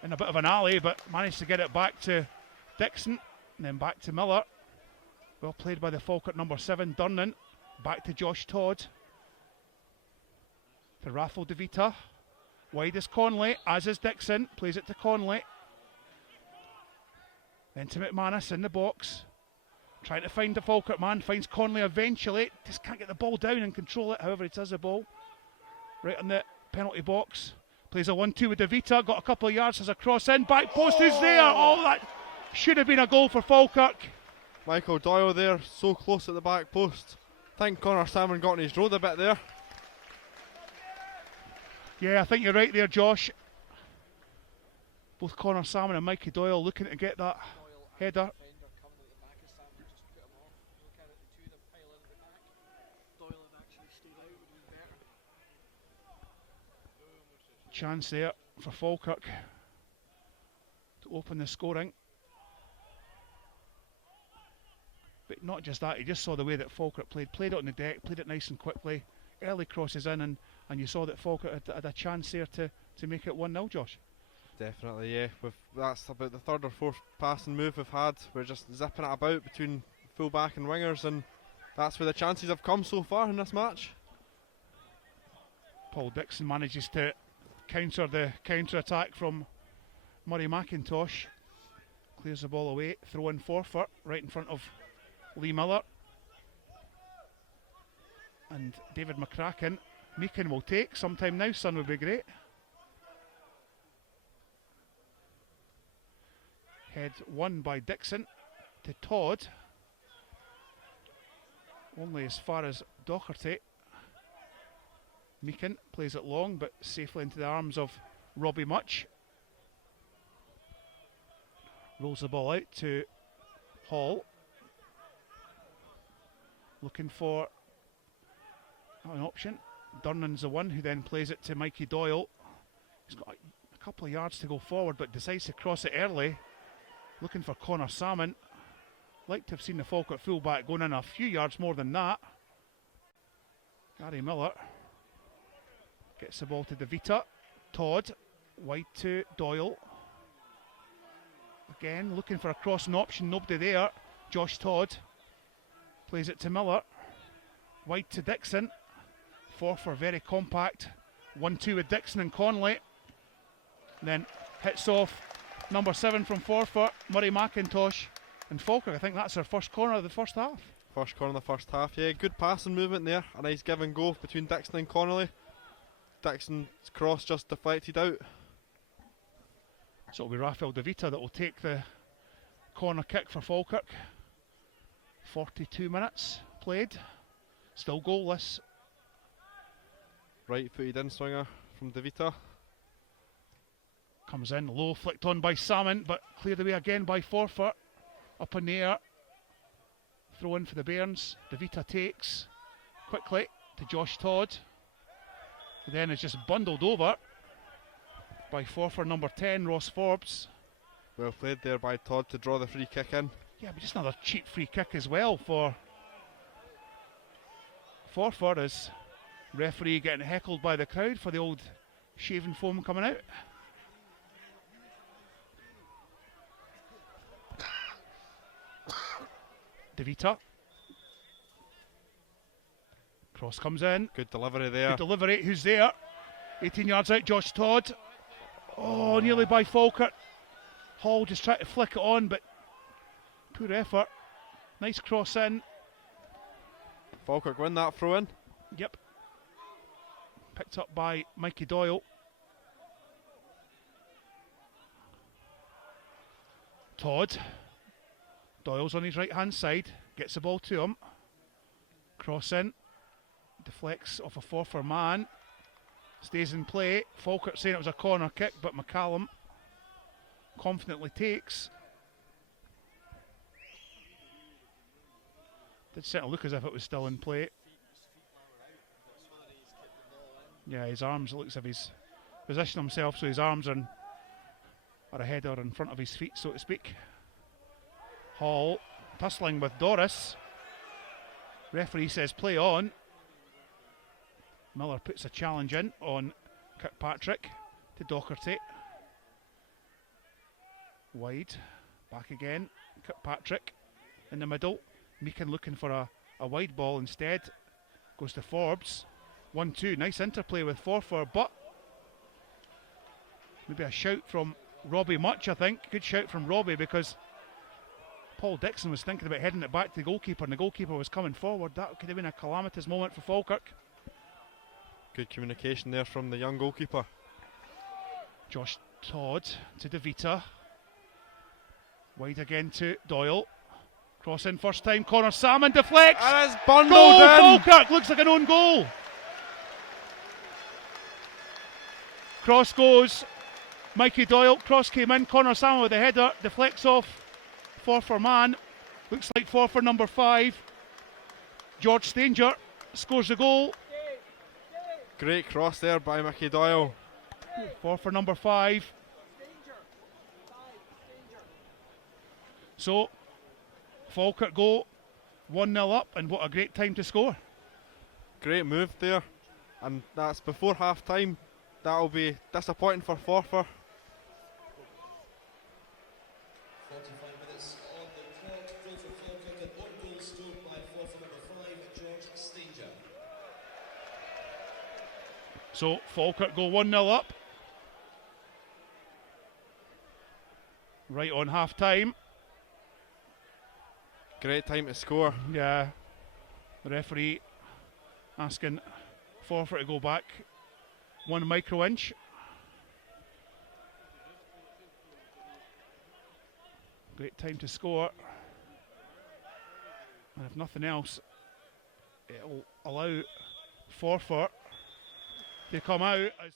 In a bit of an alley, but managed to get it back to Dixon. And then back to Miller. Well played by the Falkirk number 7, Durnan. Back to Josh Todd. To Raffle DeVita. Wide is Conley, as is Dixon. Plays it to Conley. Then to McManus in the box. Trying to find the Falkirk man. Finds Conley eventually. Just can't get the ball down and control it. However, he does the ball. Right on the penalty box. Plays a 1-2 with DeVita. Got a couple of yards as a cross in. Back post is there. Oh, that should have been a goal for Falkirk. Michael Doyle there, so close at the back post. I think Connor Salmon got on his road a bit there. Yeah, I think you're right there, Josh. Both Connor Salmon and Mikey Doyle looking to get that header. Chance there for Falkirk to open the scoring. But not just that, he just saw the way that Falkirk played it on the deck, played it nice and quickly, early crosses in, and you saw that Falkirk had a chance there to make it 1-0, Josh. Definitely, yeah. That's about the third or fourth passing move we've had. We're just zipping it about between full-back and wingers, and that's where the chances have come so far in this match. Paul Dixon manages to counter the counter-attack from Murray McIntosh. Clears the ball away, throw in Forfar right in front of Lee Miller. And David McCracken. Meakin will take sometime now, son would be great. Head won by Dixon to Todd. Only as far as Docherty. Meakin plays it long but safely into the arms of Robbie Much. Rolls the ball out to Hall. Looking for an option. Durnan's the one who then plays it to Mikey Doyle. He's got a couple of yards to go forward but decides to cross it early. Looking for Connor Salmon. Like to have seen the Falkirk fullback going in a few yards more than that. Gary Miller gets the ball to DeVita. Todd, wide to Doyle. Again, looking for a crossing option, nobody there. Josh Todd plays it to Miller. Wide to Dixon. Forfar very compact. 1-2 with Dixon and Conley. And then hits off number 7 from Forfar, Murray McIntosh. And Falkirk, I think that's their first corner of the first half. First corner in the first half, yeah. Good passing movement there. A nice give and go between Dixon and Connolly. Dixon's cross just deflected out. So it'll be Rafael DeVita that will take the corner kick for Falkirk. 42 minutes played. Still goalless. Right footed in swinger from DeVita. Comes in low, flicked on by Salmon, but cleared away again by Forfar. Up in the air. Throw in for the Bairns. DeVita takes quickly to Josh Todd. Who then is just bundled over by Forfar number 10, Ross Forbes. Well played there by Todd to draw the free kick in. Yeah, but just another cheap free kick as well for Forfar, as referee getting heckled by the crowd for the old shaving foam coming out. DeVita. Cross comes in. Good delivery there. Good delivery. Who's there? 18 yards out, Josh Todd. Oh, nearly by Falkirk. Hall just tried to flick it on, but poor effort. Nice cross in. Falkirk win that throw in. Yep. Picked up by Mikey Doyle. Todd. Doyle's on his right hand side, gets the ball to him. Cross in, deflects off a Forfar man, stays in play. Falkirk saying it was a corner kick, but McCallum confidently takes. Did certainly look as if it was still in play. Yeah, his arms, it looks as if he's positioned himself so his arms are ahead or in front of his feet, so to speak. Hall tussling with Doris. Referee says play on. Miller puts a challenge in on Kirkpatrick to Docherty. Wide, back again. Kirkpatrick in the middle. Meakin looking for a wide ball instead. Goes to Forbes. 1-2, nice interplay with Forfar, but maybe a shout from Robbie Much, I think. Good shout from Robbie, because Paul Dixon was thinking about heading it back to the goalkeeper, and the goalkeeper was coming forward. That could have been a calamitous moment for Falkirk. Good communication there from the young goalkeeper. Josh Todd to DeVita. Wide again to Doyle. Cross in first time, Connor Salmon deflects. And it's bundled Goal, in. Falkirk, looks like an own goal. Cross goes, Mikey Doyle, cross came in, Connor Salmon with a header, deflects off Forfar man. Looks like Forfar number 5. George Stanger scores the goal. Great cross there by Mickey Doyle. Forfar number 5. So, Falkirk go 1-0 up, and what a great time to score. Great move there, and that's before half time. That'll be disappointing for Forfar. 45 minutes on the clock. Goal for Falkirk, and one goal scored by Forfar number 5, George Stanger. So Falkirk go 1-0 up. Right on half time. Great time to score. Yeah. The referee asking Forfar to go back 1 micro inch. Great time to score. And if nothing else, it'll allow Forfar to come out as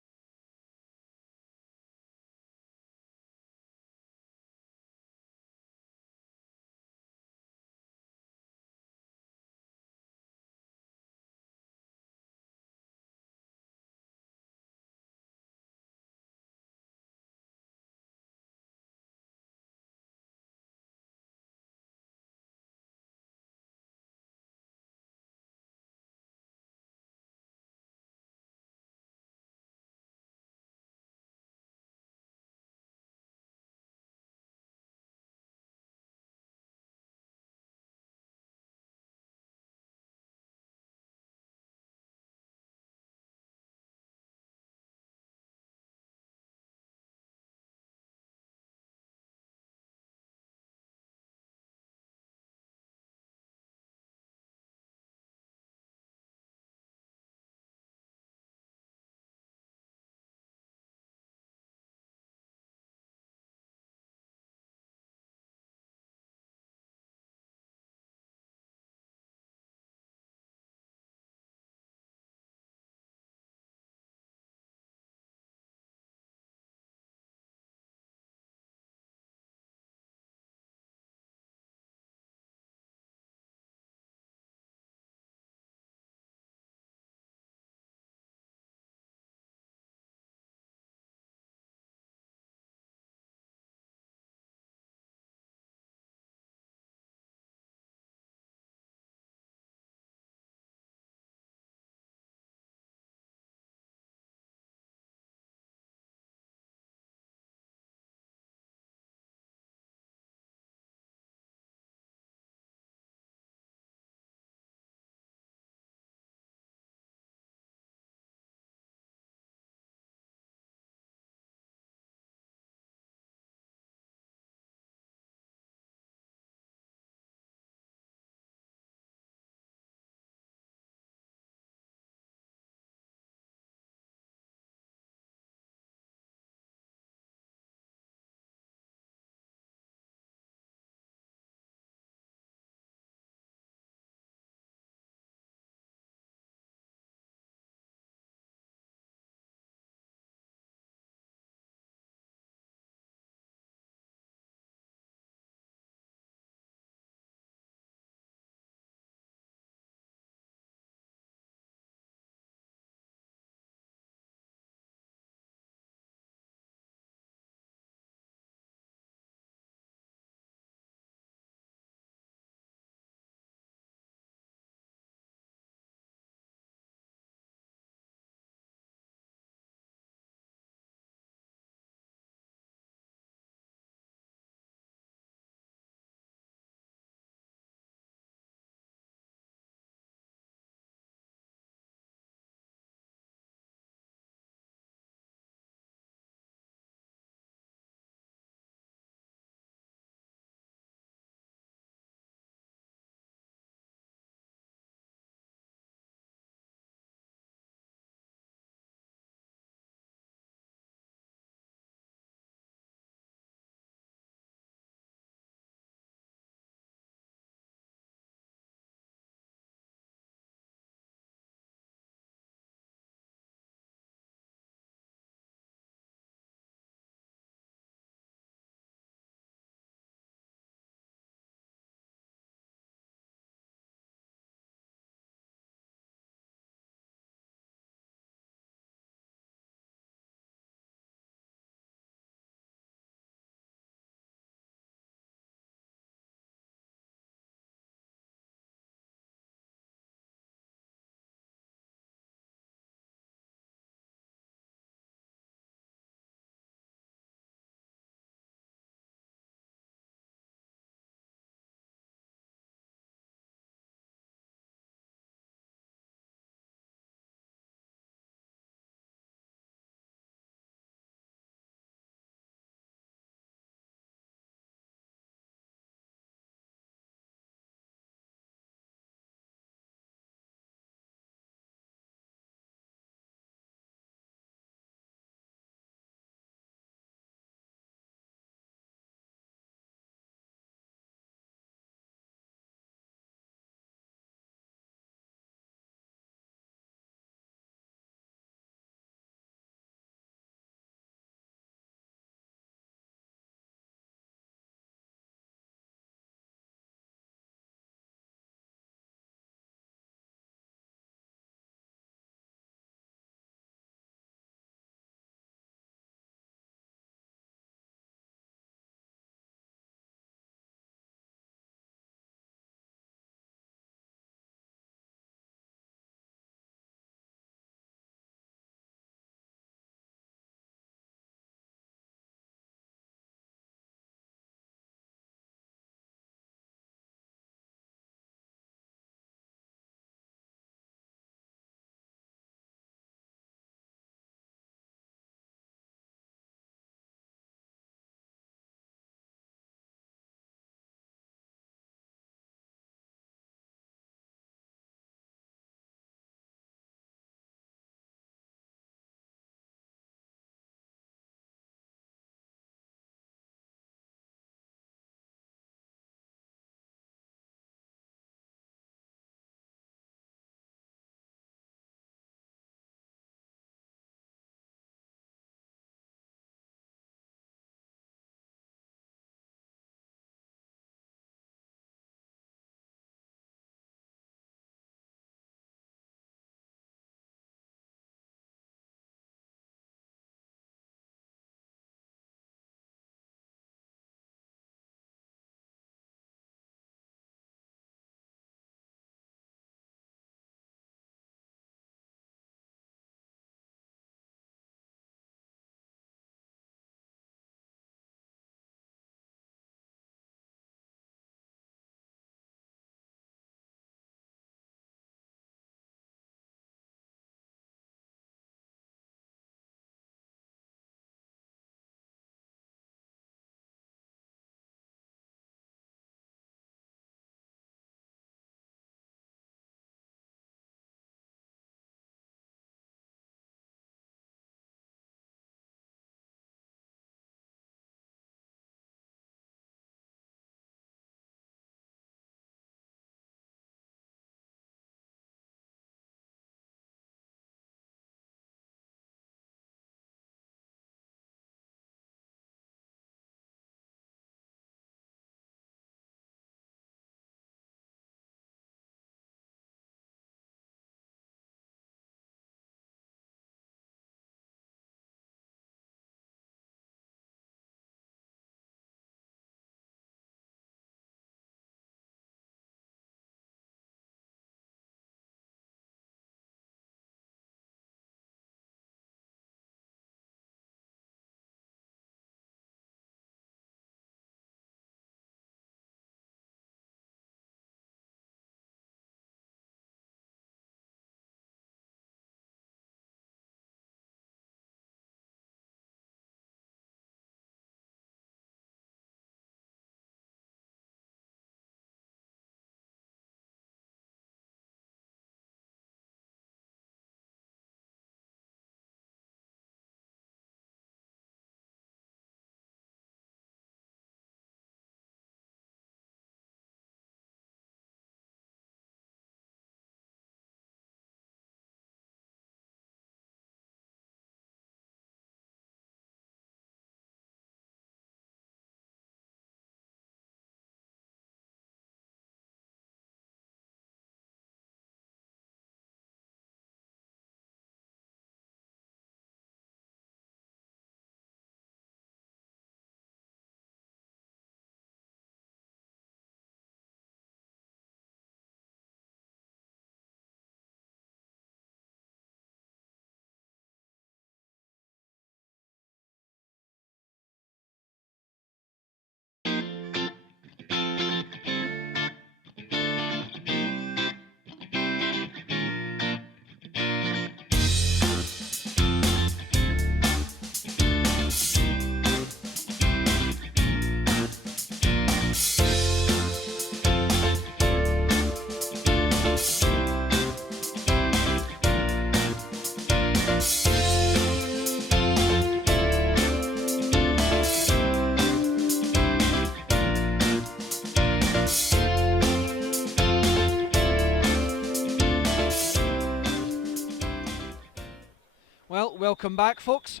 welcome back, folks.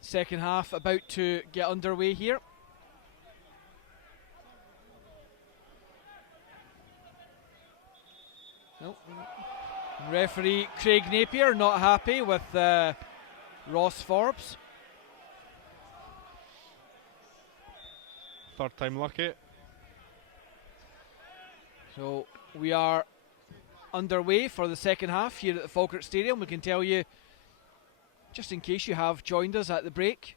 Second half about to get underway here. Nope. Referee Craig Napier not happy with Ross Forbes. Third time lucky. So we are underway for the second half here at the Falkirk Stadium. We can tell you, just in case you have joined us at the break,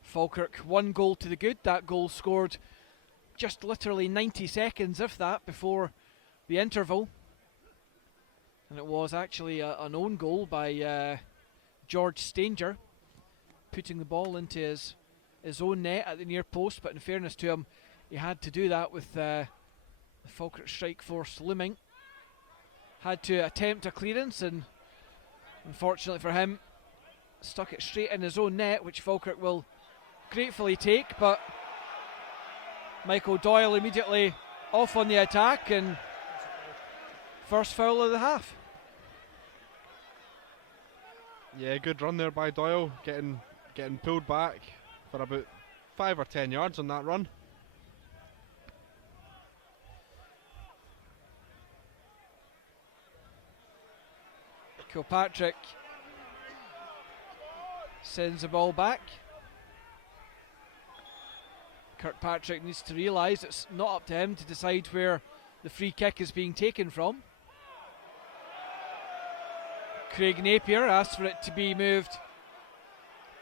Falkirk 1 goal to the good. That goal scored just literally 90 seconds, if that, before the interval. And it was actually an own goal by George Stanger, putting the ball into his own net at the near post. But in fairness to him, he had to do that with the Falkirk strike force looming. Had to attempt a clearance, and unfortunately for him, stuck it straight in his own net, which Falkirk will gratefully take. But Michael Doyle immediately off on the attack, and first foul of the half. Yeah, good run there by Doyle, getting pulled back for about 5 or 10 yards on that run. Kilpatrick sends the ball back. Kirkpatrick needs to realise it's not up to him to decide where the free kick is being taken from. Craig Napier asked for it to be moved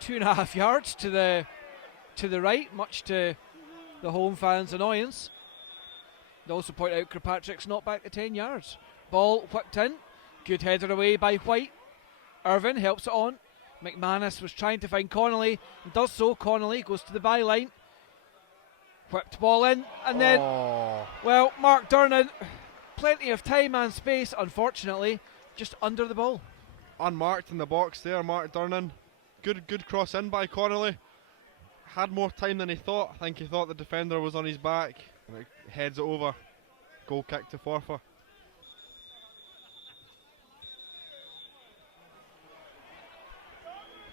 2.5 yards to the right, much to the home fans' annoyance. They also point out Kirkpatrick's not back to 10 yards. Ball whipped in. Good header away by White. Irvin helps it on. McManus was trying to find Connolly and does so. Connolly goes to the byline. Whipped ball in, and then, well, Mark Durnan, plenty of time and space, unfortunately, just under the ball. Unmarked in the box there, Mark Durnan. Good cross in by Connolly. Had more time than he thought. I think he thought the defender was on his back, and it heads it over. Goal kick to Forfar.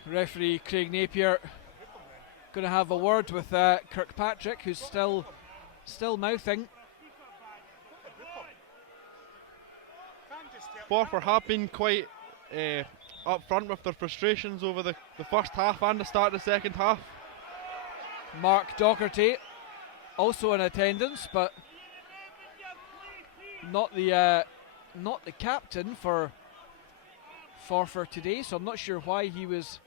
Referee Craig Napier going to have a word with Kirkpatrick, who's still mouthing. Forfar have been quite up front with their frustrations over the first half and the start of the second half. Mark Docherty also in attendance, but not the captain for Forfar today, so I'm not sure why he was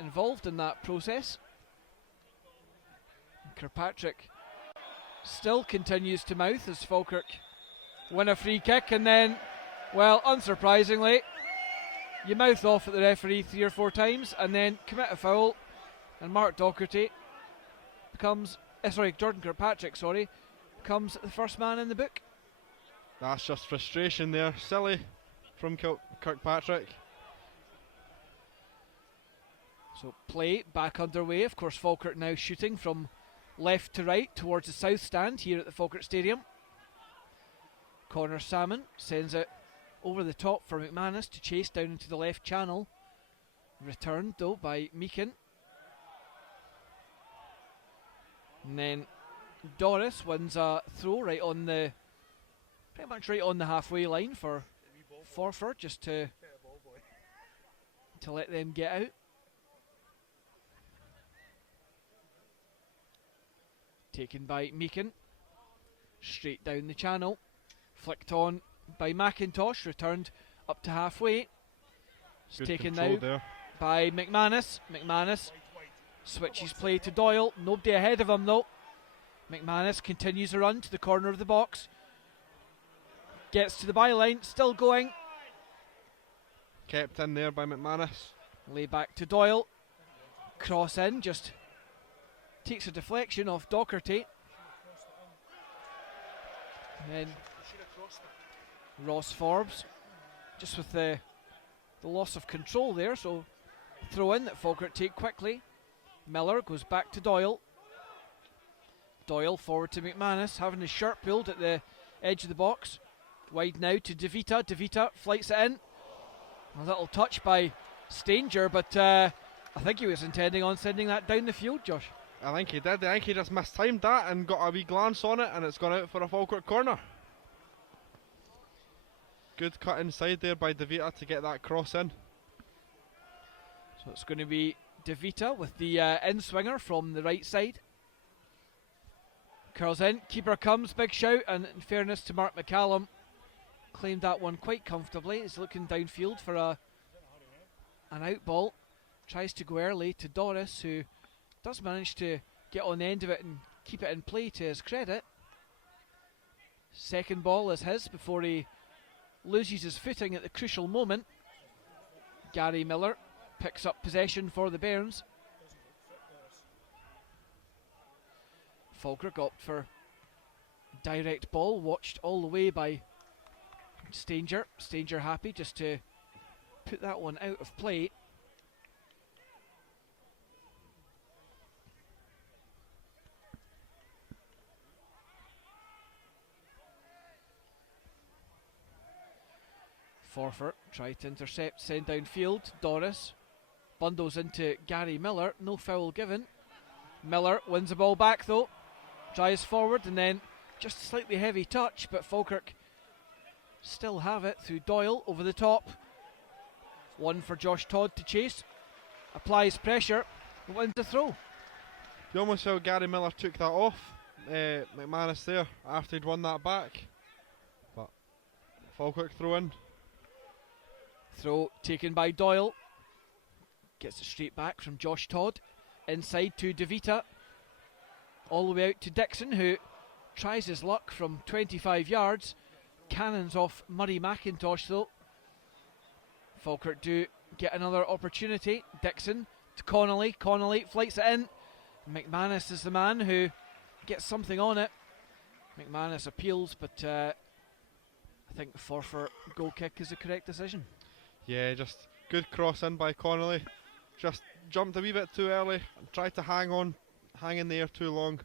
involved in that process. Kirkpatrick still continues to mouth as Falkirk win a free kick, and then, well, unsurprisingly, you mouth off at the referee 3 or 4 times and then commit a foul, and Mark Docherty becomes, Jordan Kirkpatrick, becomes the first man in the book. That's just frustration there, silly from Kirkpatrick. So play back underway. Of course, Falkirk now shooting from left to right towards the south stand here at the Falkirk Stadium. Connor Salmon sends it over the top for McManus to chase down into the left channel. Returned though by Meakin. And then Doris wins a throw right on the, pretty much right on the halfway line for Forfar, just to let them get out. Taken by Meakin, straight down the channel, flicked on by McIntosh, returned up to halfway. It's taken now there by McManus. McManus switches play to Doyle, nobody ahead of him though. McManus continues a run to the corner of the box, gets to the byline, still going. Kept in there by McManus. Lay back to Doyle, cross in, just takes a deflection off Docherty. And then Ross Forbes, just with the loss of control there, so throw in that Falkirk take quickly. Miller goes back to Doyle. Doyle forward to McManus, having his shirt pulled at the edge of the box. Wide now to DeVita. DeVita flights it in. A little touch by Stanger, but I think he was intending on sending that down the field, Josh. I think he did. I think he just mistimed that and got a wee glance on it, and it's gone out for a Falkirk corner. Good cut inside there by DeVita to get that cross in. So it's going to be DeVita with the in-swinger from the right side. Curls in, keeper comes, big shout, and in fairness to Mark McCallum, claimed that one quite comfortably. He's looking downfield for an out ball. Tries to go early to Doris, who does manage to get on the end of it and keep it in play to his credit. Second ball is his before he loses his footing at the crucial moment. Gary Miller picks up possession for the Bairns. Falkirk opt for direct ball, watched all the way by Stanger. Stanger happy just to put that one out of play. Forfar tried to intercept, send downfield. Doris bundles into Gary Miller, no foul given. Miller wins the ball back though, drives forward and then just a slightly heavy touch, but Falkirk still have it through Doyle over the top. One for Josh Todd to chase, applies pressure, wins the throw. You almost felt Gary Miller took that off McManus there after he'd won that back, but Falkirk throw in. Throw taken by Doyle, gets it straight back from Josh Todd, inside to DeVita, all the way out to Dixon, who tries his luck from 25 yards, cannons off Murray McIntosh though. Falkirk do get another opportunity. Dixon to Connolly, Connolly flights it in. McManus is the man who gets something on it. McManus appeals, but I think Forfar goal kick is the correct decision. Yeah, just good cross in by Connolly. Just jumped a wee bit too early and tried to hang in the air too long.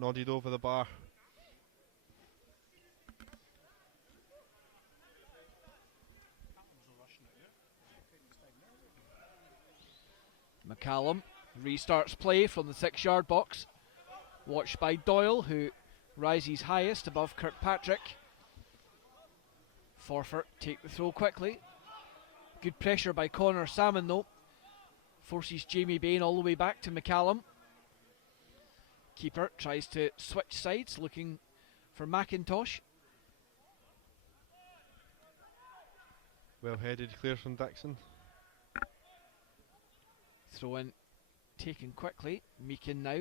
Nodded over the bar. McCallum restarts play from the 6-yard box. Watched by Doyle, who rises highest above Kirkpatrick. Forfar take the throw quickly. Good pressure by Connor Salmon though. Forces Jamie Bain all the way back to McCallum. Keeper tries to switch sides, looking for McIntosh. Well headed, clear from Dixon. Throw in taken quickly. Meakin now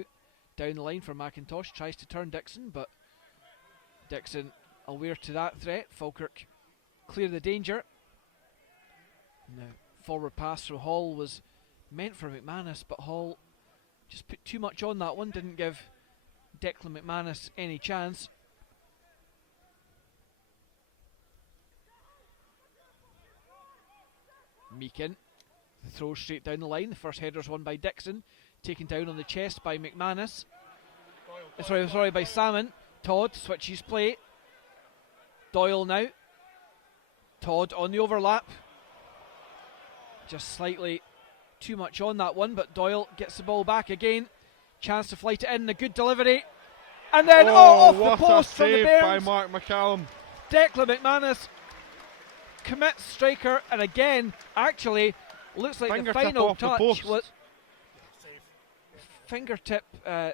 down the line for McIntosh. Tries to turn Dixon, but Dixon aware to that threat. Falkirk clear the danger. Now forward pass through Hall was meant for McManus, but Hall just put too much on that one, didn't give Declan McManus any chance. Meakin, the throw straight down the line. The first header's won by Dixon, taken down on the chest by McManus. Sorry, by Salmon. Todd switches play. Doyle now. Todd on the overlap. Just slightly too much on that one, but Doyle gets the ball back again. Chance to flight it in, a good delivery. And then off the post from the Bairns. By Mark McCallum. Declan McManus commits striker, and again, actually, looks like the final touch was fingertip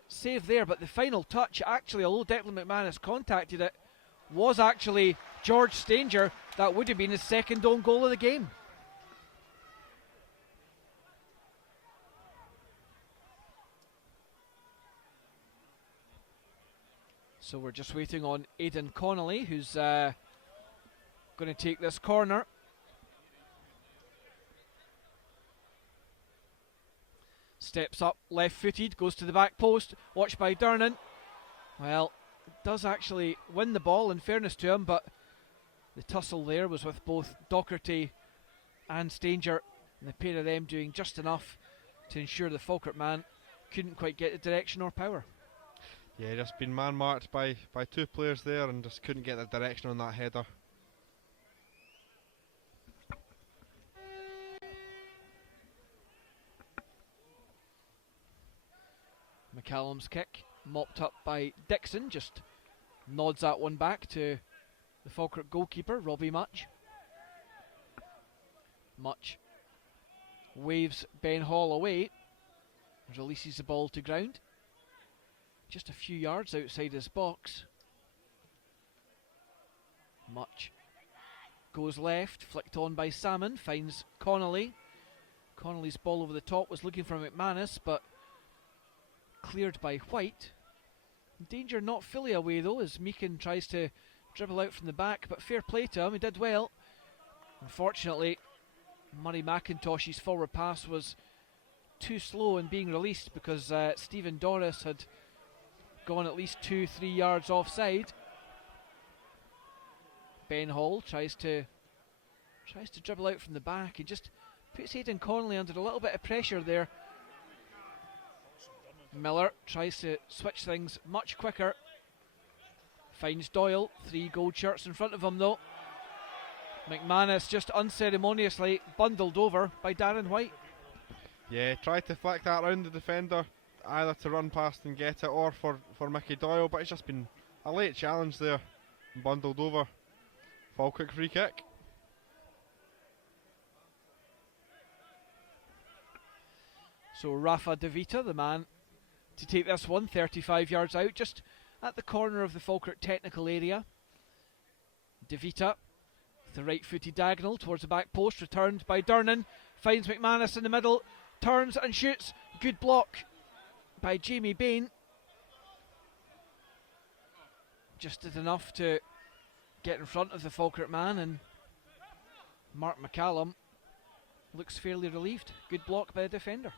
save there, but the final touch, actually, although Declan McManus contacted it, was actually George Stanger. That would have been his second own goal of the game. So we're just waiting on Aidan Connolly, who's going to take this corner. Steps up, left-footed, goes to the back post, watched by Durnan. Well, does actually win the ball, in fairness to him, but the tussle there was with both Docherty and Stanger, and the pair of them doing just enough to ensure the Falkirk man couldn't quite get the direction or power. Yeah, just been man-marked by two players there and just couldn't get the direction on that header. McCallum's kick, mopped up by Dixon, just nods that one back to the Falkirk goalkeeper, Robbie Much. Much waves Ben Hall away, releases the ball to ground, just a few yards outside his box. Much goes left, flicked on by Salmon, finds Connolly. Connolly's ball over the top was looking for McManus, but cleared by White. Danger not fully away though, as Meakin tries to dribble out from the back, but fair play to him, he did well. Unfortunately, Murray McIntosh's forward pass was too slow in being released because Stephen Doris had gone at least 2-3 yards offside. Ben Hall tries to dribble out from the back and just puts Aidan Connolly under a little bit of pressure there. Miller tries to switch things much quicker. Finds Doyle, 3 gold shirts in front of him though. McManus just unceremoniously bundled over by Darren White. Yeah, tried to flick that round the defender, either to run past and get it or for Mickey Doyle, but it's just been a late challenge there and bundled over. Falkirk free kick. So Rafa De Vita, the man to take this one, 35 yards out, just at the corner of the Falkirk technical area. De Vita, the right-footed diagonal towards the back post, returned by Durnan, finds McManus in the middle, turns and shoots. Good block by Jamie Bain. Just did enough to get in front of the Falkirk man, and Mark McCallum looks fairly relieved. Good block by the defender.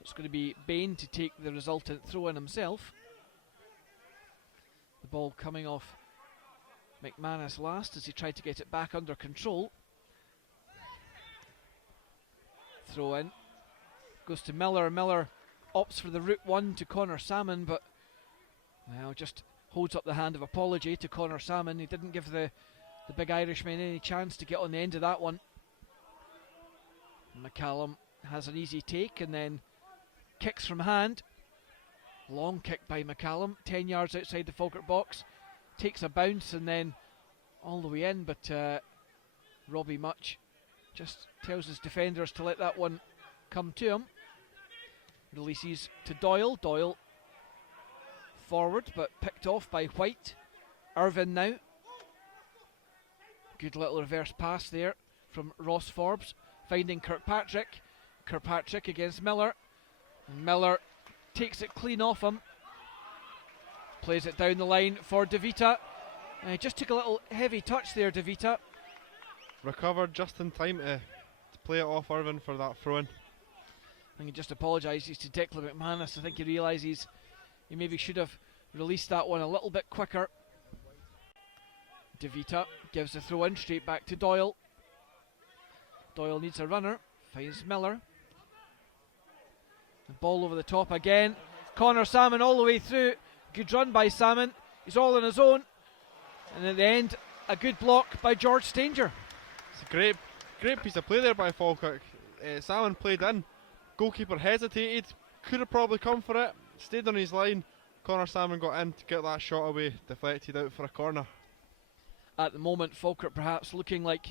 It's going to be Bain to take the resultant throw in himself. The ball coming off McManus last as he tried to get it back under control. Throw in goes to Miller. Miller opts for the route one to Connor Salmon, but now just holds up the hand of apology to Connor Salmon. He didn't give the big Irishman any chance to get on the end of that one. McCallum has an easy take and then kicks from hand. Long kick by McCallum, 10 yards outside the Falkirk box. Takes a bounce and then all the way in, but Robbie Much just tells his defenders to let that one come to him. Releases to Doyle. Doyle forward, but picked off by White. Irvin now. Good little reverse pass there from Ross Forbes, finding Kirkpatrick. Kirkpatrick against Miller. Miller takes it clean off him. Plays it down the line for De Vita. Just took a little heavy touch there, De Vita. Recovered just in time to play it off Irvin for that throw in. And he just apologises to Declan McManus. I think he realises he maybe should have released that one a little bit quicker. De Vita gives the throw in straight back to Doyle. Doyle needs a runner, finds Miller. The ball over the top again. Connor Salmon all the way through. Good run by Salmon. He's all on his own. And at the end, a good block by George Stanger. It's a great piece of play there by Falkirk. Salmon played in. Goalkeeper hesitated. Could have probably come for it. Stayed on his line. Connor Salmon got in to get that shot away. Deflected out for a corner. At the moment, Falkirk perhaps looking like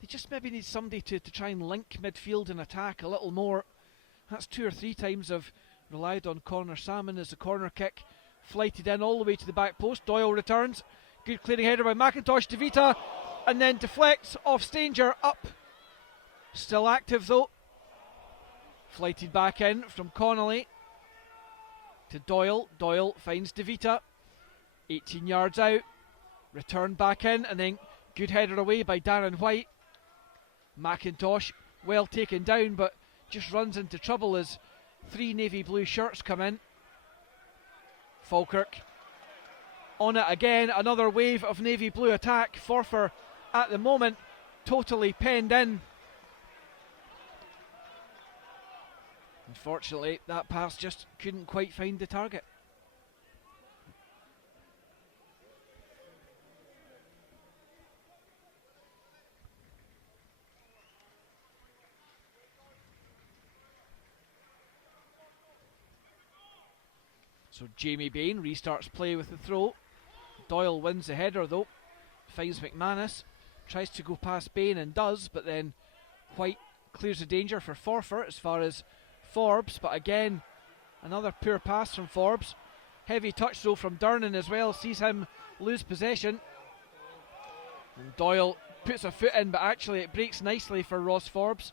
they just maybe need somebody to try and link midfield and attack a little more. That's 2 or 3 times I've relied on Connor Salmon as the corner kick flighted in all the way to the back post. Doyle returns. Good clearing header by McIntosh. De Vita, and then deflects off Stanger up. Still active though. Flighted back in from Connolly to Doyle. Doyle finds De Vita. 18 yards out. Returned back in, and then good header away by Darren White. McIntosh well taken down, but just runs into trouble as 3 navy blue shirts come in. Falkirk on it again, another wave of navy blue attack. Forfar at the moment totally penned in. Unfortunately, that pass just couldn't quite find the target. So Jamie Bain restarts play with the throw. Doyle wins the header though, finds McManus, tries to go past Bain and does, but then White clears the danger for Forfar as far as Forbes, but again another poor pass from Forbes. Heavy touch though from Durnan as well, sees him lose possession. And Doyle puts a foot in, but actually it breaks nicely for Ross Forbes.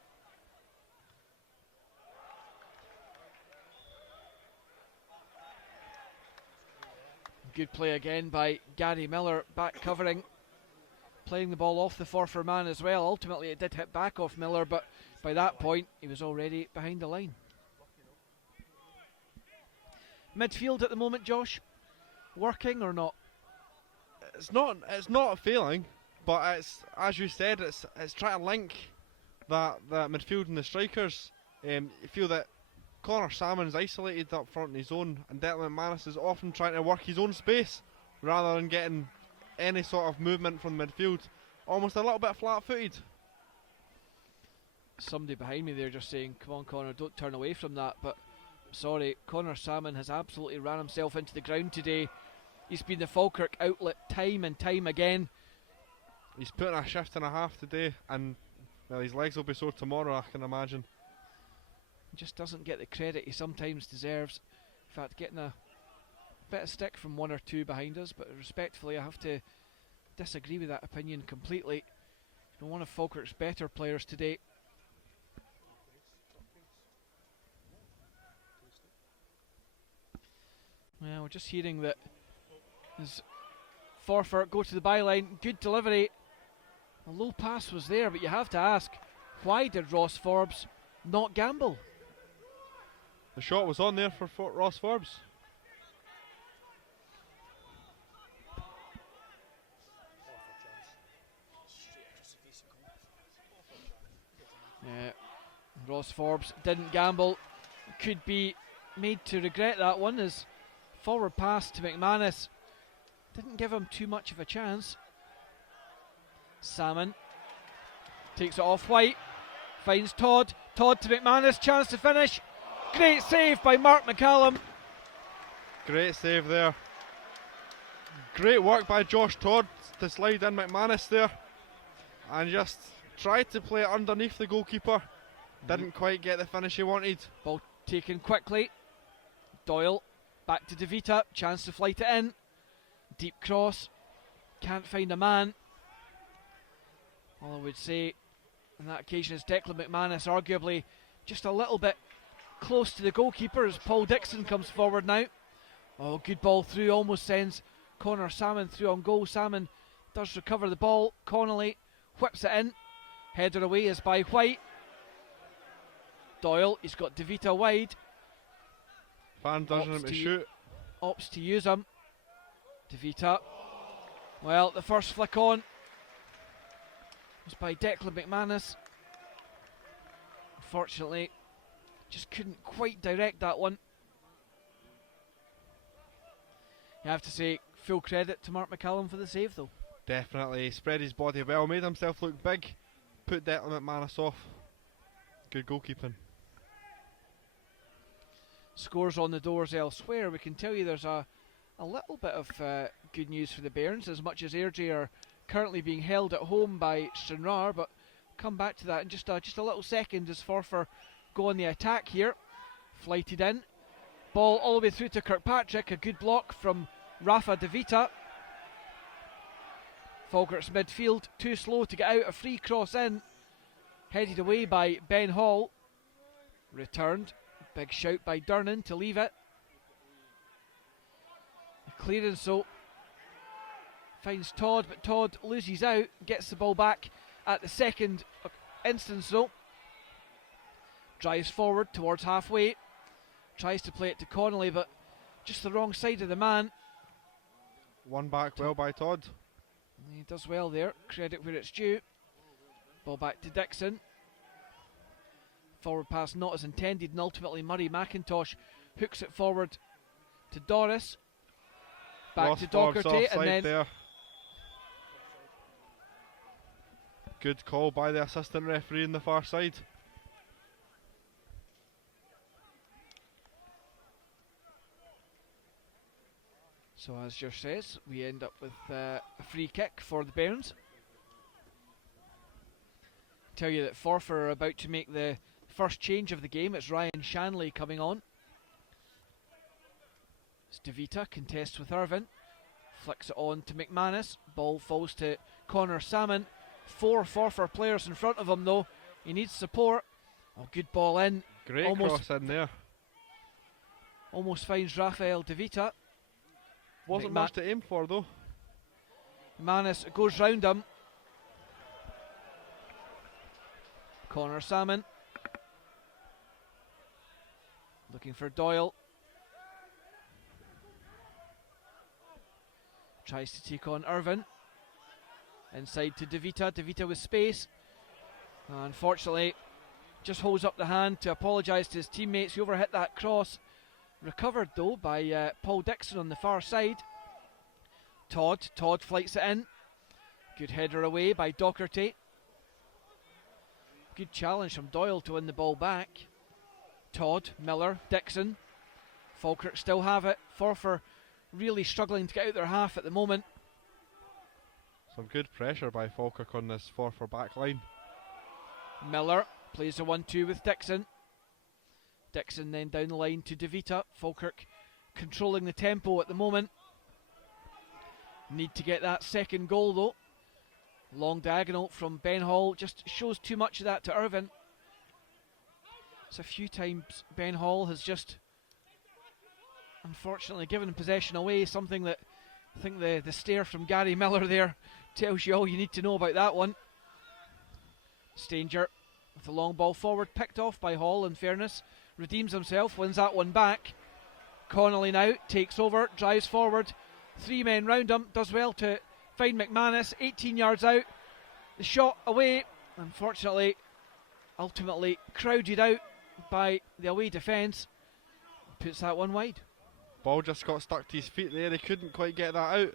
Good play again by Gary Miller, back covering, playing the ball off the Forfar man as well. Ultimately it did hit back off Miller, but by that point he was already behind the line. Midfield at the moment, Josh, working or not? It's not failing, but it's, as you said, it's trying to link that midfield and the strikers. You feel that Connor Salmon's isolated up front in his own, and Declan McManus is often trying to work his own space rather than getting any sort of movement from the midfield. Almost a little bit flat-footed. Somebody behind me there just saying, come on Connor, don't turn away from that, but sorry, Connor Salmon has absolutely ran himself into the ground today. He's been the Falkirk outlet time and time again. He's putting a shift and a half today, and well, his legs will be sore tomorrow, I can imagine. He just doesn't get the credit he sometimes deserves. In fact, getting a bit of stick from one or two behind us, but respectfully I have to disagree with that opinion completely. He's been one of Falkirk's better players today. Well, we're just hearing that as Forfar go to the byline, good delivery. A low pass was there, but you have to ask, why did Ross Forbes not gamble? The shot was on there for Ross Forbes. Yeah, Ross Forbes didn't gamble. Could be made to regret that one, as forward pass to McManus didn't give him too much of a chance. Salmon takes it off White, finds Todd to McManus, chance to finish. Great save by Mark McCallum. Great save there. Great work by Josh Todd to slide in McManus there and just tried to play it underneath the goalkeeper. Didn't quite get the finish he wanted. Ball taken quickly. Doyle back to DeVita, chance to flight it in. Deep cross, can't find a man. All I would say on that occasion is Declan McManus arguably just a little bit close to the goalkeeper as Paul Dixon comes forward now. Oh, good ball through, almost sends Connor Salmon through on goal. Salmon does recover the ball. Connolly whips it in. Header away is by White. Doyle, he's got DeVita wide. Fan doesn't him to shoot. Opts to use him. DeVita. Well, the first flick on was by Declan McManus. Unfortunately, just couldn't quite direct that one. You have to say full credit to Mark McCallum for the save though. Definitely, spread his body well, made himself look big, put Declan McManus off. Good goalkeeping. Scores on the doors elsewhere. We can tell you there's a little bit of good news for the Bairns, as much as Airdrie are currently being held at home by Stranraer, but come back to that in just a little second as Forfar go on the attack here. Flighted in. Ball all the way through to Kirkpatrick. A good block from Rafa DeVita. Falkirk's midfield too slow to get out. A free cross in. Headed away by Ben Hall. Returned. Big shout by Durnan to leave it. Clearance so finds Todd, but Todd loses out. Gets the ball back at the second instance though. Drives forward towards halfway. Tries to play it to Connolly, but just the wrong side of the man. One back well by Todd. He does well there. Credit where it's due. Ball back to Dixon. Forward pass not as intended, and ultimately Murray McIntosh hooks it forward to Doris. Back Ross to Forbes Docherty, and offside then there. Good call by the assistant referee on the far side. So as Josh says, we end up with a free kick for the Bairns. Tell you that Forfar are about to make the first change of the game. It's Ryan Shanley coming on. It's DeVita, contests with Irvin. Flicks it on to McManus. Ball falls to Connor Salmon. 4 Forfar players in front of him though. He needs support. Oh, good ball in. Great Almost- cross in there. Almost finds Rafael DeVita. Wasn't McMa- much to aim for though. Manus goes round him. Connor Salmon. Looking for Doyle. Tries to take on Irvin. Inside to DeVita. DeVita with space. Unfortunately, just holds up the hand to apologise to his teammates. He overhit that cross. Recovered though by Paul Dixon on the far side. Todd flights it in. Good header away by Docherty. Good challenge from Doyle to win the ball back. Todd, Miller, Dixon. Falkirk still have it. Forfar really struggling to get out their half at the moment. Some good pressure by Falkirk on this Forfar back line. Miller plays a 1-2 with Dixon. Dixon then down the line to DeVita. Falkirk controlling the tempo at the moment. Need to get that second goal though. Long diagonal from Ben Hall just shows too much of that to Irvin. It's a few times Ben Hall has just unfortunately given possession away, something that I think the stare from Gary Miller there tells you all you need to know about that one. Stanger with the long ball forward, picked off by Hall in fairness, redeems himself, wins that one back. Connolly now takes over, drives forward, 3 men round him, does well to find McManus, 18 yards out, the shot away, unfortunately ultimately crowded out by the away defence, puts that one wide. Ball just got stuck to his feet there, he couldn't quite get that out.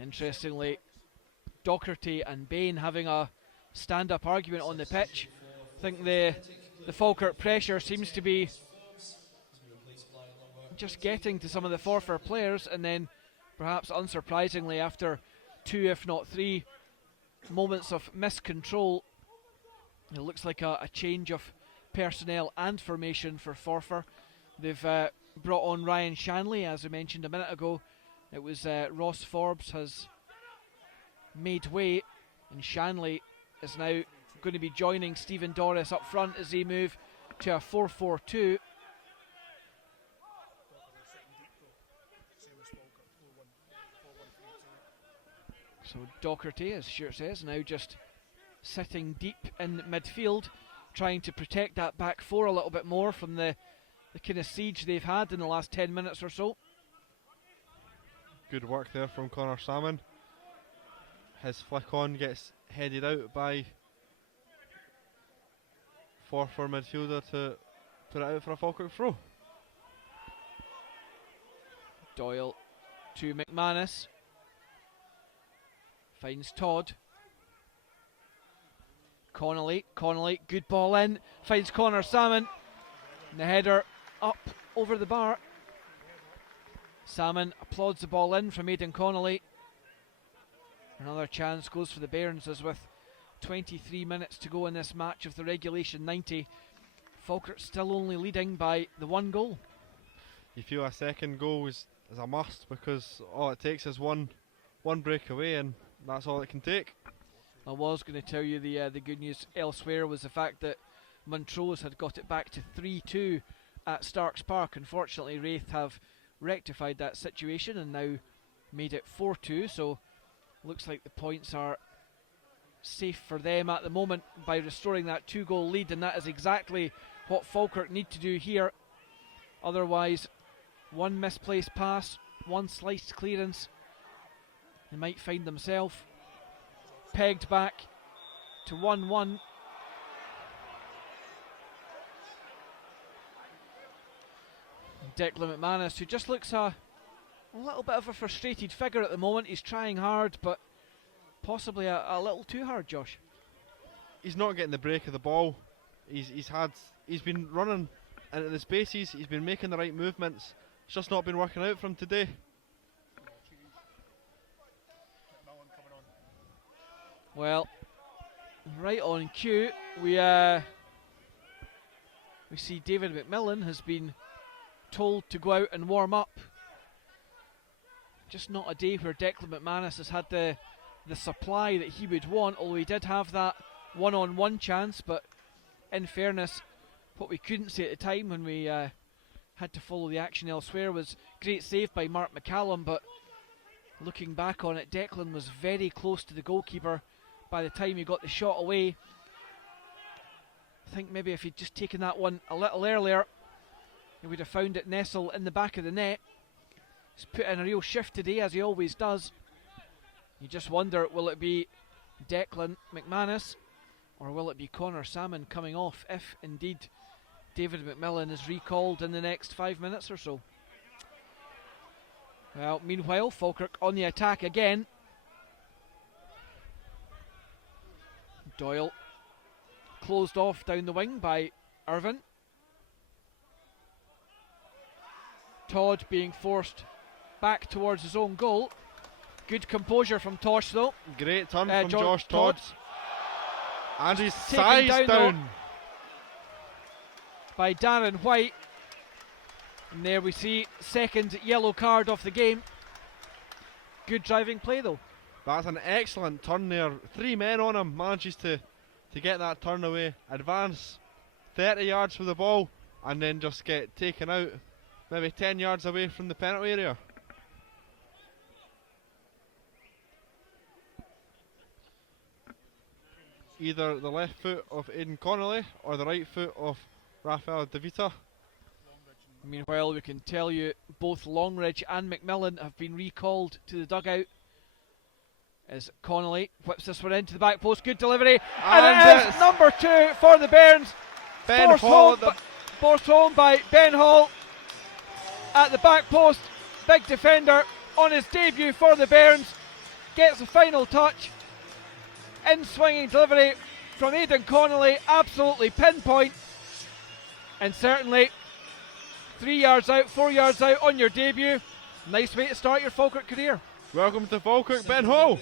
Interestingly, Docherty and Bain having a stand-up argument on the pitch. I think the Falkirk pressure seems to be just getting to some of the Forfar players, and then perhaps unsurprisingly after 2 if not 3 moments of miscontrol, it looks like a change of personnel and formation for Forfar. They've brought on Ryan Shanley, as I mentioned a minute ago. It was Ross Forbes has made way, and Shanley is now going to be joining Stephen Doris up front as they move to a 4-4-2. So Docherty, as Stuart says, now just sitting deep in midfield, trying to protect that back four a little bit more from the kind of siege they've had in the last 10 minutes or so. Good work there from Connor Salmon. His flick on gets headed out by Forfar midfielder to put it out for a Falkirk throw. Doyle to McManus. Finds Todd. Connolly, good ball in. Finds Connor Salmon. And the header up over the bar. Salmon applauds the ball in from Aidan Connolly. Another chance goes for the Bairns, as with 23 minutes to go in this match of the regulation 90. Falkirk still only leading by the 1 goal. You feel a second goal is a must, because all it takes is one breakaway, and that's all it can take. I was going to tell you the good news elsewhere was the fact that Montrose had got it back to 3-2 at Starks Park. Unfortunately, Wraith have rectified that situation and now made it 4-2, so looks like the points are safe for them at the moment by restoring that 2-goal lead, and that is exactly what Falkirk need to do here. Otherwise, one misplaced pass, one sliced clearance, they might find themselves pegged back to 1-1. Declan McManus, who just looks a little bit of a frustrated figure at the moment. He's trying hard, but possibly a little too hard, Josh. He's not getting the break of the ball. He's been running into the spaces. He's been making the right movements. It's just not been working out for him today. Well, right on cue, we see David McMillan has been told to go out and warm up. Just not a day where Declan McManus has had the supply that he would want, although he did have that one-on-one chance, but in fairness, what we couldn't see at the time when we had to follow the action elsewhere was great save by Mark McCallum, but looking back on it, Declan was very close to the goalkeeper by the time he got the shot away. I think maybe if he'd just taken that one a little earlier, he would have found it nestle in the back of the net. He's put in a real shift today, as he always does. You just wonder, will it be Declan McManus or will it be Connor Salmon coming off if indeed David McMillan is recalled in the next 5 minutes or so? Well, meanwhile, Falkirk on the attack again. Doyle closed off down the wing by Irvin. Todd being forced back towards his own goal. Good composure from Tosh though. Great turn from Josh Todd. Todd. And he's Taken sized down. By Darren White. And there we see second yellow card of the game. Good driving play though. That's an excellent turn there. 3 men on him, manages to get that turn away, advance 30 yards with the ball, and then just get taken out maybe 10 yards away from the penalty area. Either the left foot of Aidan Connolly or the right foot of Rafael De Vita. Meanwhile, we can tell you both Longridge and McMillan have been recalled to the dugout as Connolly whips this one into the back post. Good delivery, and it is number 2 for the Bairns. Ben Hall forced home by Ben Hall at the back post. Big defender on his debut for the Bairns. Gets a final touch. In swinging delivery from Aidan Connolly, absolutely pinpoint, and certainly 3 yards out, 4 yards out on your debut. Nice way to start your Falkirk career. Welcome to Falkirk, Ben Hall.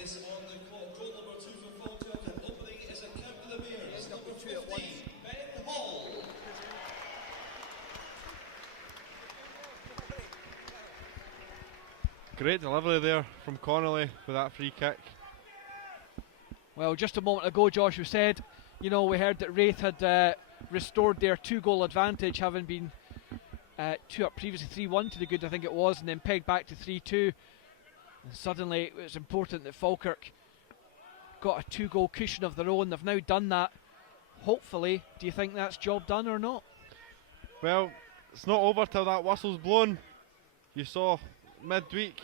Great delivery there from Connolly with that free kick. Well, just a moment ago, Josh, we said, we heard that Wraith had restored their 2-goal advantage, having been 2 up previously, 3-1 to the good, I think it was, and then pegged back to 3-2. And suddenly it was important that Falkirk got a 2-goal cushion of their own. They've now done that. Hopefully, do you think that's job done or not? Well, it's not over till that whistle's blown. You saw midweek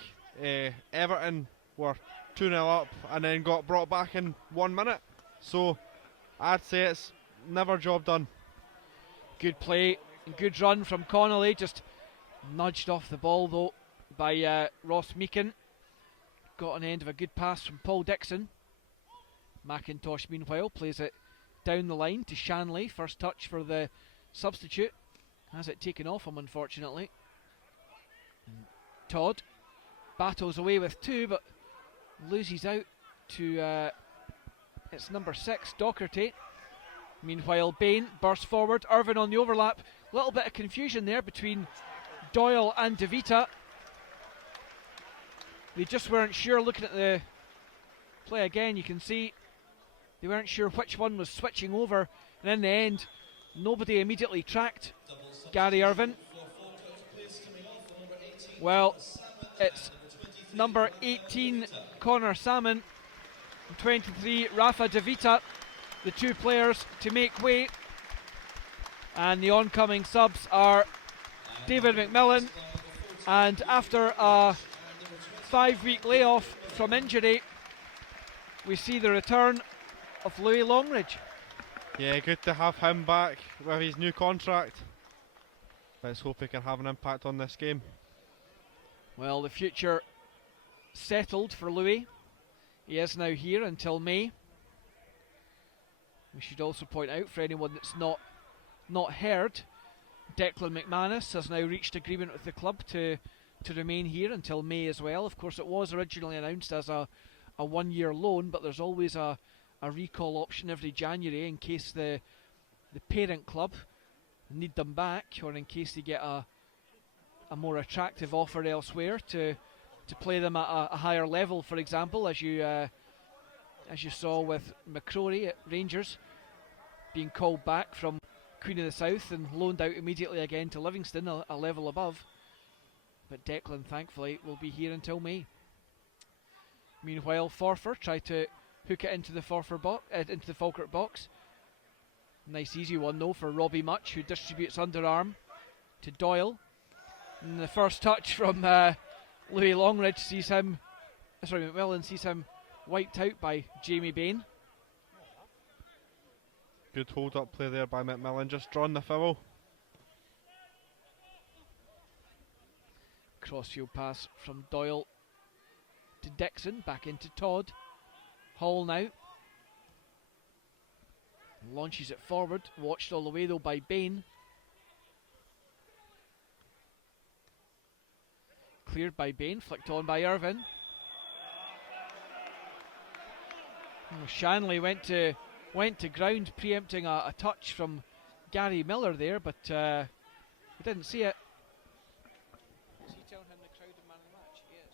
Everton were 2-0 up and then got brought back in 1 minute. So I'd say it's never job done. Good play and good run from Connolly, just nudged off the ball though by Ross Meakin. Got an end of a good pass from Paul Dixon. McIntosh meanwhile plays it down the line to Shanley. First touch for the substitute. Has it taken off him unfortunately. And Todd battles away with 2 but loses out to it's number 6, Docherty. Meanwhile, Bain bursts forward. Irvin on the overlap. Little bit of confusion there between Doyle and De Vita. They just weren't sure. Looking at the play again, you can see they weren't sure which one was switching over. And in the end, nobody immediately tracked Gary Irvin. Well, it's number 18, Connor Salmon, and 23, Rafa De Vita, the 2 players to make way. And the oncoming subs are David McMillan, and after a 5-week layoff from injury, we see the return of Louis Longridge. Yeah, good to have him back with his new contract. Let's hope he can have an impact on this game. Well, the future settled for Louis. He is now here until May. We should also point out, for anyone that's not not heard, Declan McManus has now reached agreement with the club to remain here until May as well. Of course, it was originally announced as a 1-year loan, but there's always a recall option every January in case the parent club need them back, or in case they get a more attractive offer elsewhere to play them at a higher level, for example, as you saw with McCrory at Rangers being called back from Queen of the South and loaned out immediately again to Livingston, a level above. But Declan, thankfully, will be here until May. Meanwhile, Forfar try to hook it into the into the Falkirk box. Nice easy one though for Robbie Much, who distributes underarm to Doyle. And the first touch from Louis Longridge McMillan sees him wiped out by Jamie Bain. Good hold up play there by McMillan, just drawing the foul. Crossfield pass from Doyle to Dixon, back into Todd. Hall now. Launches it forward, watched all the way though by Bain. Cleared by Bain, flicked on by Irvin. Shanley went to ground, preempting a touch from Gary Miller there, but he didn't see it. Is he telling him the crowd and man of the match? Yes.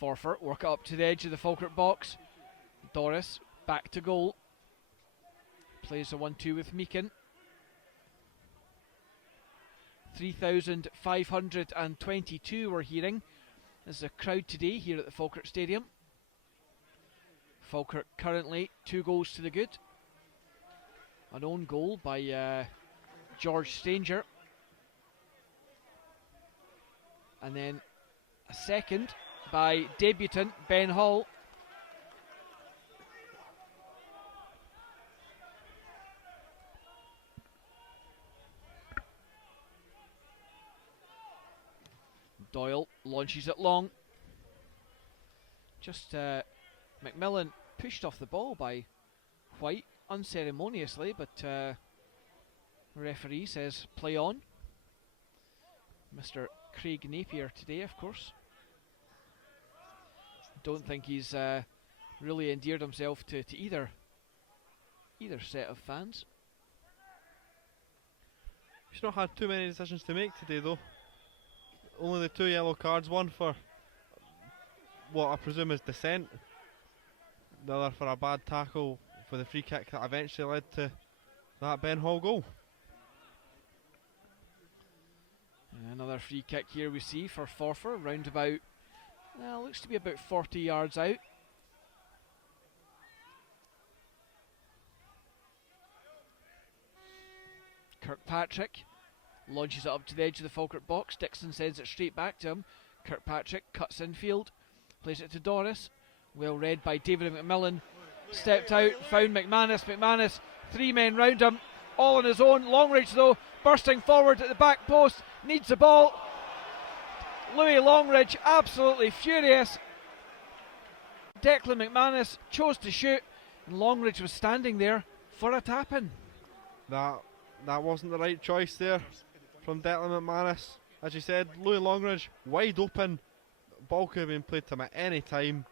Forfar work it up to the edge of the Falkirk box. Doris back to goal. Plays a 1-2 with Meakin. 3,522 we're hearing. There's a crowd today here at the Falkirk Stadium. Falkirk currently 2 goals to the good. An own goal by George Stranger. And then a second by debutant Ben Hall. Doyle launches it long. Just McMillan pushed off the ball by White unceremoniously, but the referee says play on. Mr. Craig Napier today, of course. Don't think he's really endeared himself to either set of fans. He's not had too many decisions to make today though. Only the 2 yellow cards, one for what I presume is dissent, the other for a bad tackle for the free kick that eventually led to that Ben Hall goal. Another free kick here we see for Forfar, round about, looks to be about 40 yards out. Kirkpatrick launches it up to the edge of the Falkirk box. Dixon sends it straight back to him. Kirkpatrick cuts infield, plays it to Doris. Well read by David McMillan. Stepped out, found McManus. McManus, 3 men round him, all on his own. Longridge though, bursting forward at the back post, needs the ball. Louis Longridge absolutely furious. Declan McManus chose to shoot, and Longridge was standing there for a tap-in. That wasn't the right choice there from Declan McManus. As you said, Louis Longridge wide open. Ball could have been played to him at any time,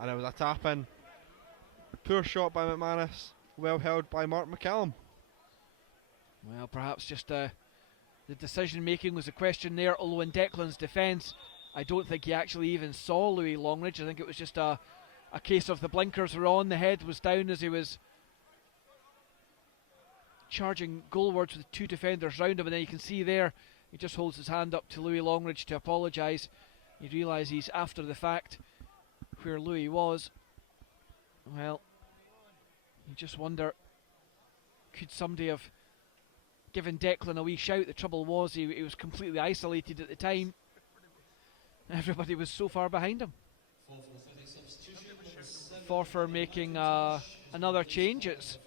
and it was a tap-in. Poor shot by McManus, well held by Mark McCallum. Well, perhaps just the decision making was a question there, although in Declan's defence, I don't think he actually even saw Louis Longridge. I think it was just a case of the blinkers were on, the head was down as he was charging goalwards with 2 defenders round him, and then you can see there he just holds his hand up to Louis Longridge to apologise. You realise he's after the fact where Louis was. Well, you just wonder, could somebody have given Declan a wee shout? The trouble was he was completely isolated at the time. Everybody was so far behind him. Forfar Athletic substitution, number 7. Forfar making another change. It's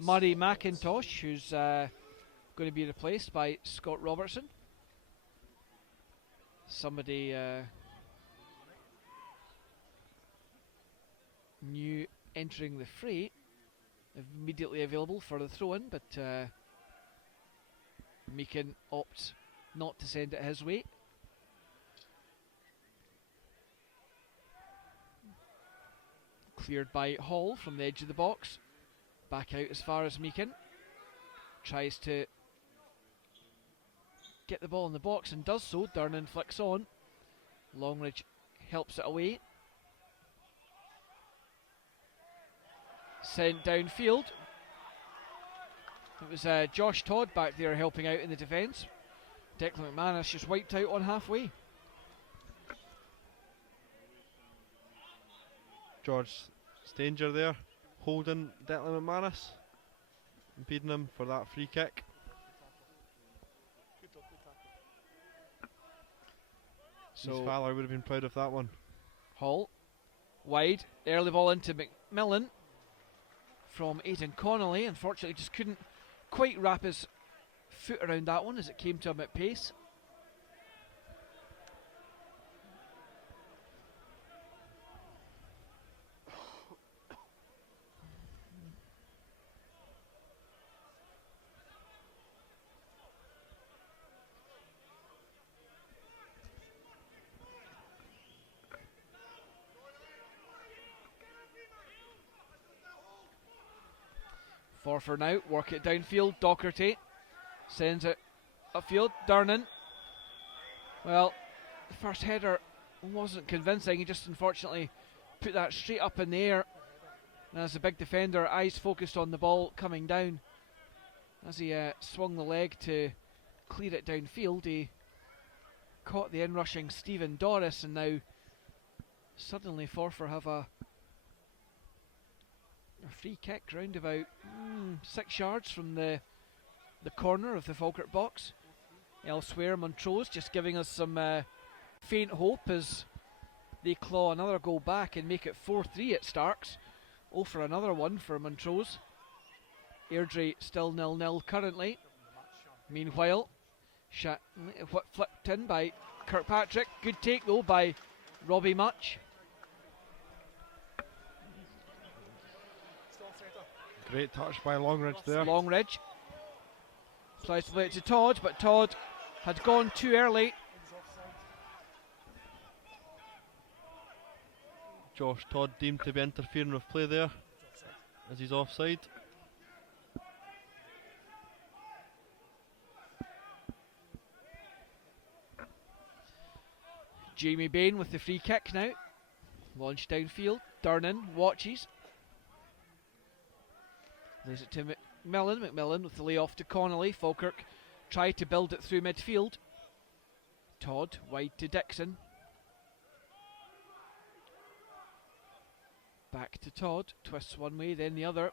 Murray McIntosh, who's going to be replaced by Scott Robertson. Somebody new entering the fray, immediately available for the throw-in, but Meakin opts not to send it his way. Cleared by Hall from the edge of the box. Back out as far as Meakin. Tries to get the ball in the box and does so. Durnan flicks on. Longridge helps it away. Sent downfield. It was Josh Todd back there helping out in the defence. Declan McManus just wiped out on halfway. George Stanger there, holding Declan McManus, impeding him for that free kick. So His father would have been proud of that one. Hall, wide, early ball into McMillan from Aidan Connolly. Unfortunately, just couldn't quite wrap his foot around that one as it came to him at pace. Forfar now, work it downfield. Docherty sends it upfield. Durnan. Well, the first header wasn't convincing. He just unfortunately put that straight up in the air. And as a big defender, eyes focused on the ball coming down. As he swung the leg to clear it downfield, he caught the in-rushing Stephen Doris, and now suddenly Forfar have a free kick round about 6 yards from the corner of the Falkirk box. Elsewhere, Montrose just giving us some faint hope as they claw another goal back and make it 4-3 at Starks. Oh, for another one for Montrose. Airdrie still 0-0 currently. Meanwhile, flipped in by Kirkpatrick. Good take though by Robbie Much. Great touch by Longridge there. Longridge tries to play it to Todd, but Todd had gone too early. Josh Todd deemed to be interfering with play there as he's offside. Jamie Bain with the free kick now. Launched downfield. Durnan watches. Lays it to McMillan. McMillan with the layoff to Connolly. Falkirk tried to build it through midfield. Todd wide to Dixon. Back to Todd. Twists one way, then the other.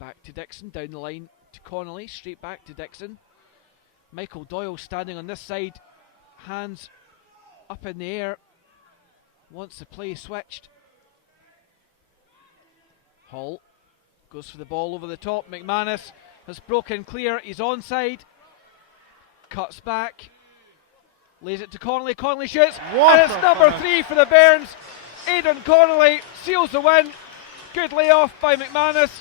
Back to Dixon. Down the line to Connolly. Straight back to Dixon. Michael Doyle standing on this side. Hands up in the air. Wants the play switched. Hall goes for the ball over the top. McManus has broken clear. He's onside. Cuts back. Lays it to Connolly. Connolly shoots. And it's number 3 for the Bairns. Aidan Connolly seals the win. Good layoff by McManus.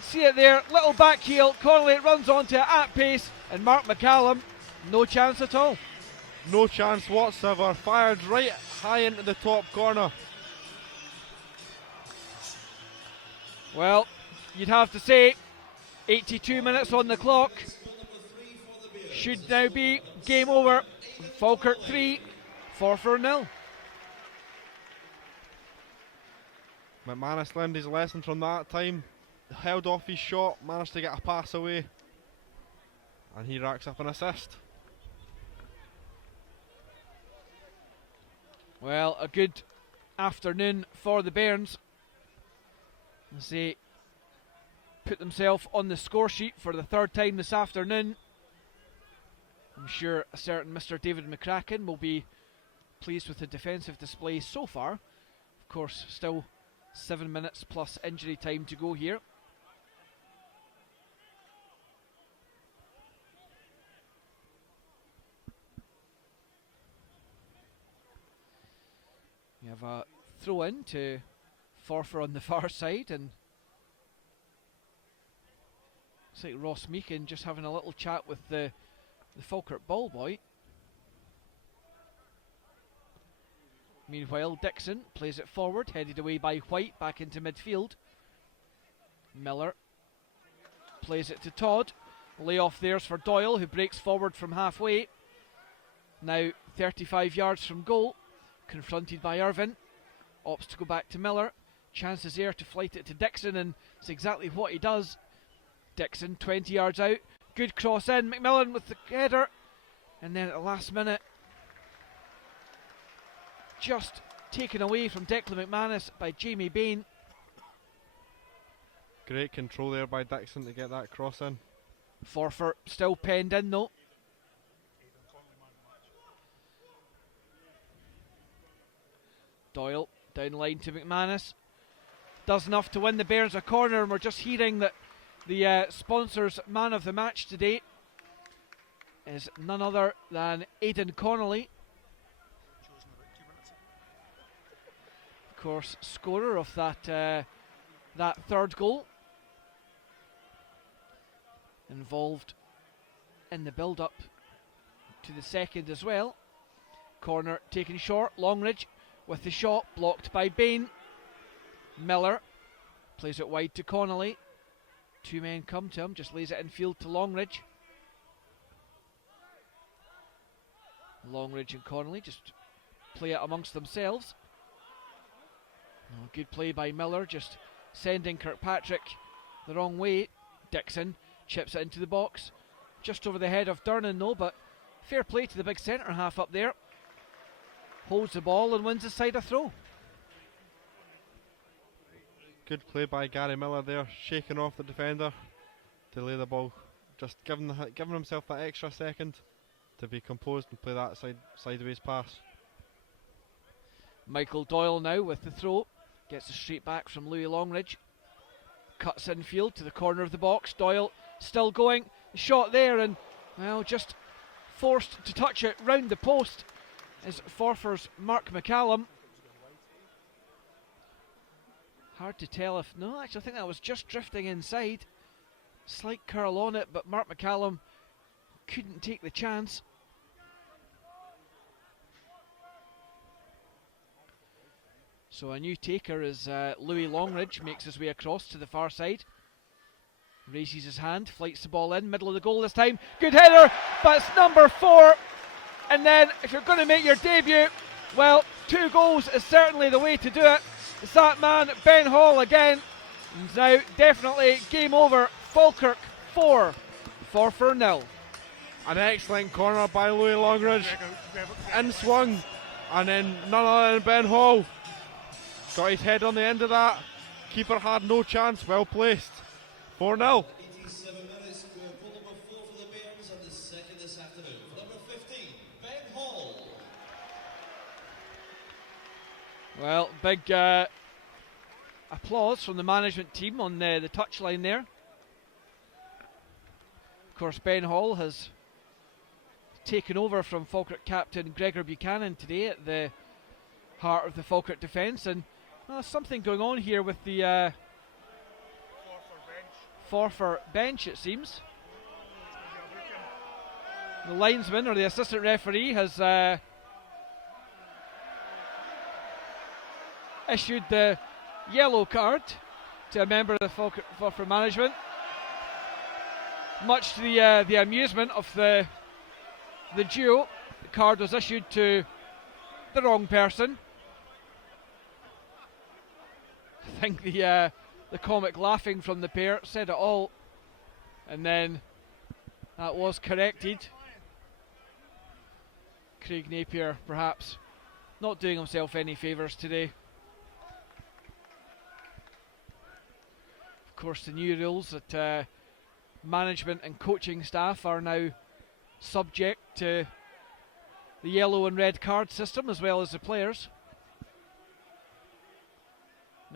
See it there. Little back heel. Connolly runs onto it at pace. And Mark McCallum, no chance at all. No chance whatsoever. Fired right high into the top corner. Well, you'd have to say 82 minutes on the clock. Should now be game over. Falkirk 3, Forfar 0. McManus learned his lesson from that time. Held off his shot, managed to get a pass away. And he racks up an assist. Well, a good afternoon for the Bairns as they put themselves on the score sheet for the 3rd time this afternoon. I'm sure a certain Mr. David McCracken will be pleased with the defensive display so far. Of course, still 7 minutes plus injury time to go here. We have a throw in to Forfar on the far side, and it's like Ross Meakin just having a little chat with the Falkirk ball boy. Meanwhile, Dixon plays it forward, headed away by White, back into midfield. Miller plays it to Todd. Layoff there's for Doyle, who breaks forward from halfway. Now 35 yards from goal, confronted by Irvin. Opts to go back to Miller. Chances there to flight it to Dixon, and it's exactly what he does. Dixon 20 yards out. Good cross in. McMillan with the header. And then at the last minute, just taken away from Declan McManus by Jamie Bain. Great control there by Dixon to get that cross in. Forfar still penned in though. Doyle down the line to McManus. Does enough to win the Bears a corner, and we're just hearing that the sponsors' man of the match today is none other than Aidan Connolly. Of course, scorer of that third goal. Involved in the build-up to the second as well. Corner taken short. Longridge with the shot, blocked by Bain. Miller plays it wide to Connolly. Two men come to him, just lays it infield to Longridge. Longridge and Connolly just play it amongst themselves. Oh, good play by Miller, just sending Kirkpatrick the wrong way. Dixon chips it into the box, just over the head of Durnan though, but fair play to the big centre half up there. Holds the ball and wins the side a throw. Good play by Gary Miller there, shaking off the defender to lay the ball, just giving himself that extra second to be composed and play that sideways pass. Michael Doyle now with the throw, gets the straight back from Louis Longridge, cuts infield to the corner of the box. Doyle still going, shot there, and well, just forced to touch it round the post is Forfar's Mark McCallum. Hard to tell if, no, actually I think that was just drifting inside. Slight curl on it, but Mark McCallum couldn't take the chance. So a new taker is Louis Longridge, makes his way across to the far side. Raises his hand, flights the ball in, middle of the goal this time. Good header, but it's number 4. And then if you're going to make your debut, well, 2 goals is certainly the way to do it. It's that man, Ben Hall again. It's now definitely game over. Falkirk 4, Forfar 0. An excellent corner by Louis Longridge. In swung, and then none other than Ben Hall got his head on the end of that. Keeper had no chance, well placed. 4-0. 87 minutes, goal number 4 for the Bears, and the second this afternoon. For number 15, Ben Hall. Well, big applause from the management team on the touchline there. Of course, Ben Hall has taken over from Falkirk captain Gregor Buchanan today at the heart of the Falkirk defence, and something going on here with the Forfar bench, it seems. The linesman, or the assistant referee, has issued the yellow card to a member of the Forfar management, much to the amusement of the duo. The card was issued to the wrong person. I think the comic laughing from the pair said it all, and then that was corrected. Craig Napier perhaps not doing himself any favours today. Of course, the new rules that management and coaching staff are now subject to the yellow and red card system, as well as the players.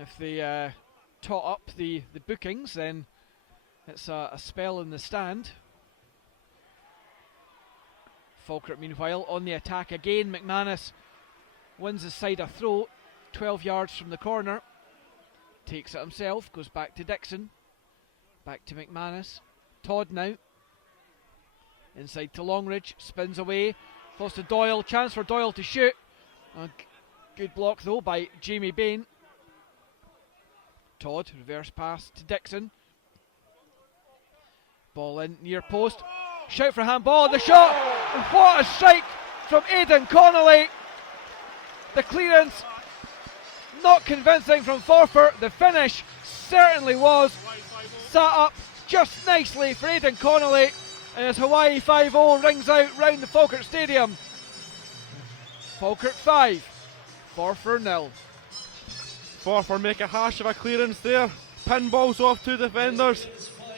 If they tot up the bookings, then it's a spell in the stand. Falkirk, meanwhile, on the attack again. McManus wins his side a throw, 12 yards from the corner. Takes it himself, goes back to Dixon. Back to McManus. Todd now. Inside to Longridge, spins away. Close to Doyle, chance for Doyle to shoot. Good block though by Jamie Bain. Todd, reverse pass to Dixon. Ball in, near post. Shout for handball, the shot! And what a strike from Aidan Connolly! The clearance, not convincing from Forfar. The finish certainly was. Sat up just nicely for Aidan Connolly. And as Hawaii 5-0 rings out round the Falkirk Stadium. Falkirk 5, Forfar 0. Forfar make a hash of a clearance there. Pinballs off two defenders.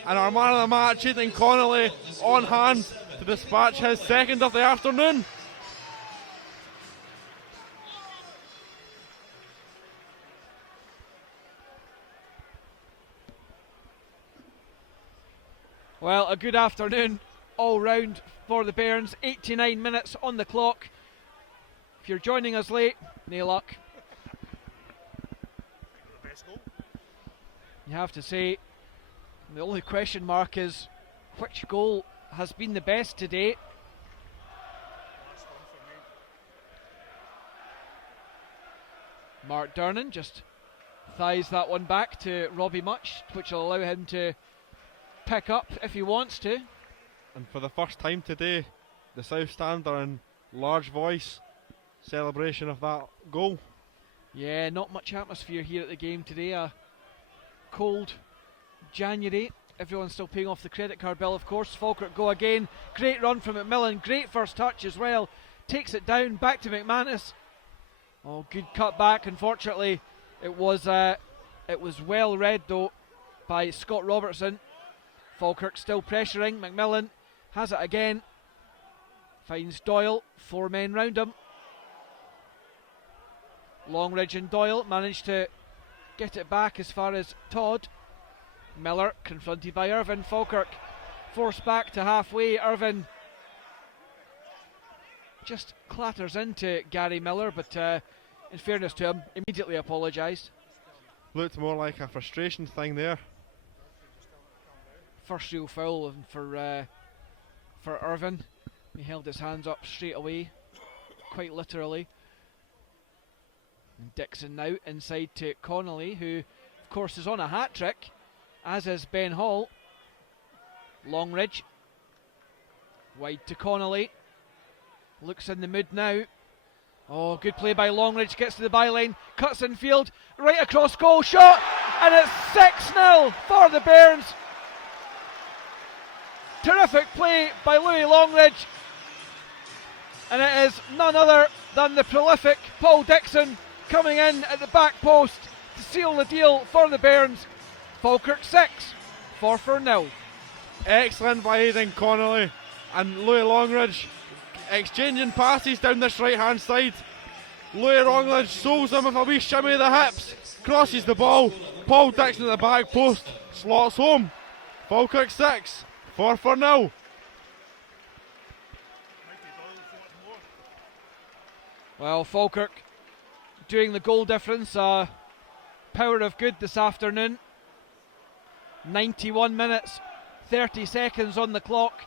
And our man of the match, Aidan Connolly, on hand to dispatch his second of the afternoon. Well, a good afternoon all round for the Bairns. 89 minutes on the clock. If you're joining us late, no luck. You have to say, the only question mark is which goal has been the best to date. Mark Durnan just thighs that one back to Robbie Much, which will allow him to pick up if he wants to. And for the first time today, the South Stand are in large voice celebration of that goal. Yeah, not much atmosphere here at the game today. A cold January. Everyone's still paying off the credit card bill, of course. Falkirk go again. Great run from McMillan. Great first touch as well. Takes it down, back to McManus. Oh, good cut back. Unfortunately, it was well read though by Scott Robertson. Falkirk still pressuring. McMillan has it again. Finds Doyle. 4 men round him. Longridge and Doyle managed to get it back as far as Todd. Miller confronted by Irvin. Falkirk forced back to halfway. Irvin just clatters into Gary Miller, but in fairness to him, immediately apologised. Looked more like a frustration thing there. First real foul for Irvin. He held his hands up straight away, quite literally. And Dixon now inside to Connolly, who of course is on a hat-trick, as is Ben Hall. Longridge wide to Connolly, looks in the mood now. Oh, good play by Longridge, gets to the byline, cuts in field, right across goal, shot, and it's 6-0 for the Bairns. Terrific play by Louis Longridge, and it is none other than the prolific Paul Dixon coming in at the back post to seal the deal for the Bairns. Falkirk 6, Forfar 0. Excellent by Aidan Connolly and Louis Longridge exchanging passes down this right hand side. Louis Longridge souls him with a wee shimmy of the hips, crosses the ball. Paul Dixon at the back post slots home. Falkirk 6, Forfar 0. Well, Falkirk doing the goal difference, power of good this afternoon. 91 minutes, 30 seconds on the clock.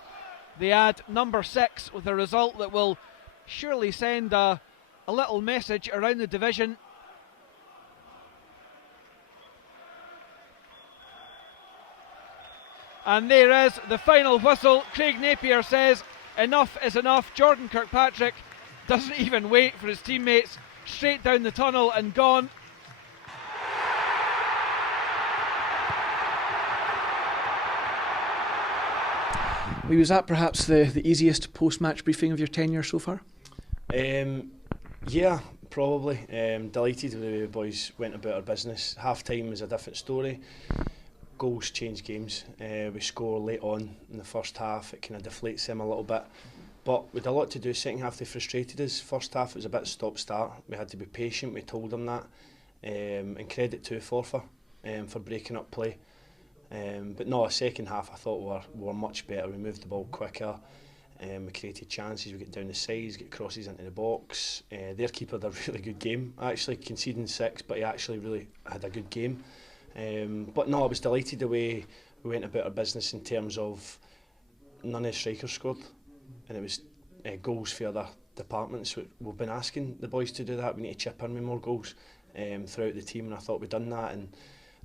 They add number 6 with a result that will surely send a little message around the division. And there is the final whistle. Craig Napier says enough is enough. Jordan Kirkpatrick doesn't even wait for his teammates, straight down the tunnel and gone. Was that perhaps the easiest post-match briefing of your tenure so far? Yeah, probably. Delighted with the way the boys went about our business. Half-time was a different story. Goals change games. We score late on in the first half. It kind of deflates them a little bit. But we had a lot to do. Second half they frustrated us. First half it was a bit stop-start. We had to be patient. We told them that. and credit to Forfar for breaking up play. But no, second half I thought we were much better. We moved the ball quicker, we created chances, we get down the sides, get crosses into the box. Their keeper had a really good game, actually conceding 6, but he actually really had a good game. But no, I was delighted the way we went about our business in terms of none of the strikers scored, and it was goals for other departments. We've been asking the boys to do that. We need to chip in with more goals throughout the team, and I thought we'd done that, and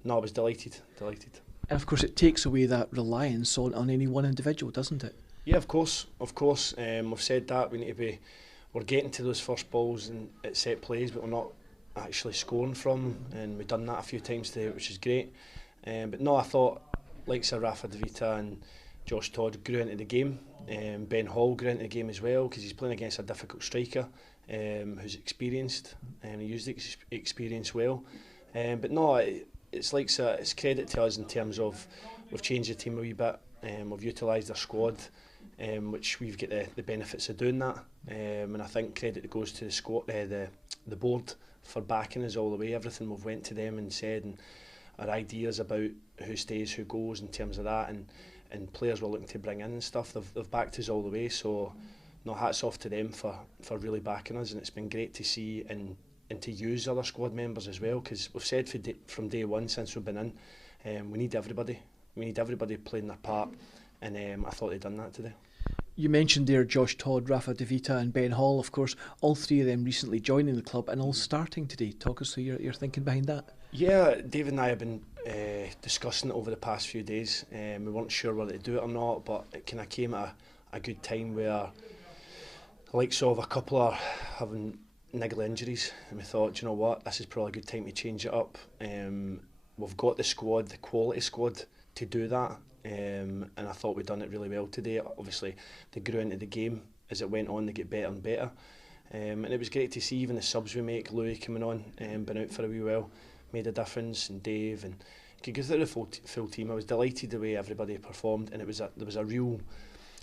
no, I was delighted. And of course it takes away that reliance on any one individual, doesn't it? Yeah, of course. We've said that we need to be. We're getting to those first balls and at set plays, but we're not actually scoring from them, and we've done that a few times today, which is great. But no, I thought like Sir Rafa De Vita and Josh Todd grew into the game. Ben Hall grew into the game as well, because he's playing against a difficult striker who's experienced, and he used the experience well. But no, it's like it's credit to us in terms of we've changed the team a wee bit. We've utilised our squad, which we've got the benefits of doing that. And I think credit goes to the squad, the board for backing us all the way. Everything we've went to them and said, and our ideas about who stays, who goes in terms of that, and players we're looking to bring in and stuff, they've backed us all the way. So no, hats off to them for really backing us, and it's been great to see and to use other squad members as well, because we've said from day one since we've been in, we need everybody. We need everybody playing their part, and I thought they'd done that today. You mentioned there Josh Todd, Rafa De Vita and Ben Hall, of course, all three of them recently joining the club and all starting today. Talk us through your thinking behind that. Yeah, David and I have been discussing it over the past few days. We weren't sure whether to do it or not, but it kind of came at a good time where the likes of a couple are having niggly injuries, and we thought, you know what, this is probably a good time to change it up. We've got the squad, the quality squad, to do that, and I thought we'd done it really well today. Obviously they grew into the game as it went on, they get better and better, and it was great to see even the subs we make. Louis coming on, been out for a wee while, made a difference, and Dave, and could go through the full team. I was delighted the way everybody performed, and there was a real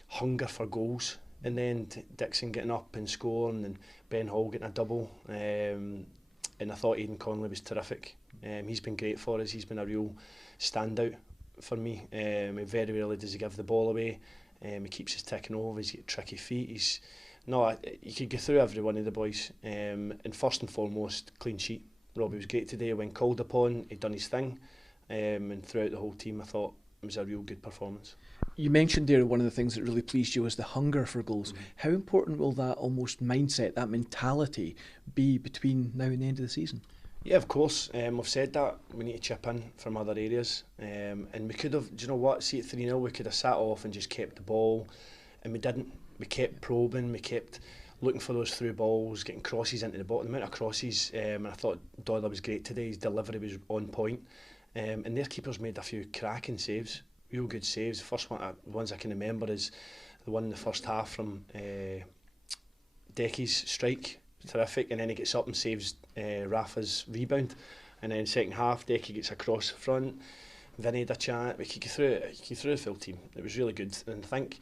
hunger for goals. And then Dixon getting up and scoring, and Ben Hall getting a double, and I thought Aidan Conley was terrific. He's been great for us. He's been a real standout for me. He very rarely does he give the ball away. He keeps us ticking over. He's got tricky feet. You could go through every one of the boys. And first and foremost, clean sheet. Robbie was great today. When called upon, he'd done his thing. And throughout the whole team, I thought it was a real good performance. You mentioned there one of the things that really pleased you was the hunger for goals. How important will that almost mindset, that mentality, be between now and the end of the season? Yeah, of course. We've said that we need to chip in from other areas, and we could have, do you know what, see at 3-0 we could have sat off and just kept the ball, and we didn't. We kept probing, we kept looking for those through balls, getting crosses into the bottom. The amount of crosses, and I thought Doyle was great today. His delivery was on point, and their keepers made a few cracking saves, real good saves. The first ones I can remember is the one in the first half from Decky's strike, terrific, and then he gets up and saves Rafa's rebound, and then second half Decky gets across the front, Vinny had a chat. We could go through the full team. It was really good, and I think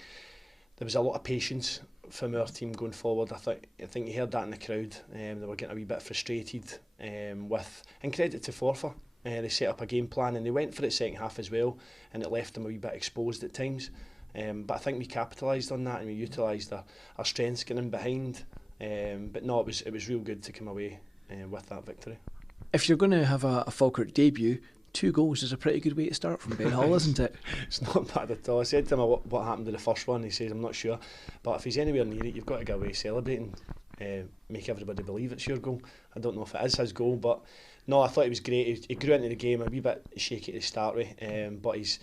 there was a lot of patience from our team going forward. I think you heard that in the crowd. They were getting a wee bit frustrated and credit to Forfar. They set up a game plan and they went for it second half as well, and it left them a wee bit exposed at times. But I think we capitalised on that and we utilised our strengths getting behind. But no, it was real good to come away with that victory. If you're going to have a Falkirk debut, 2 goals is a pretty good way to start from Ben Hall, isn't it? It's not bad at all. I said to him what happened to the first one. He says, I'm not sure, but if he's anywhere near it, you've got to go away celebrating, make everybody believe it's your goal. I don't know if it is his goal, but no, I thought he was great. He grew into the game a wee bit shaky to start with, but his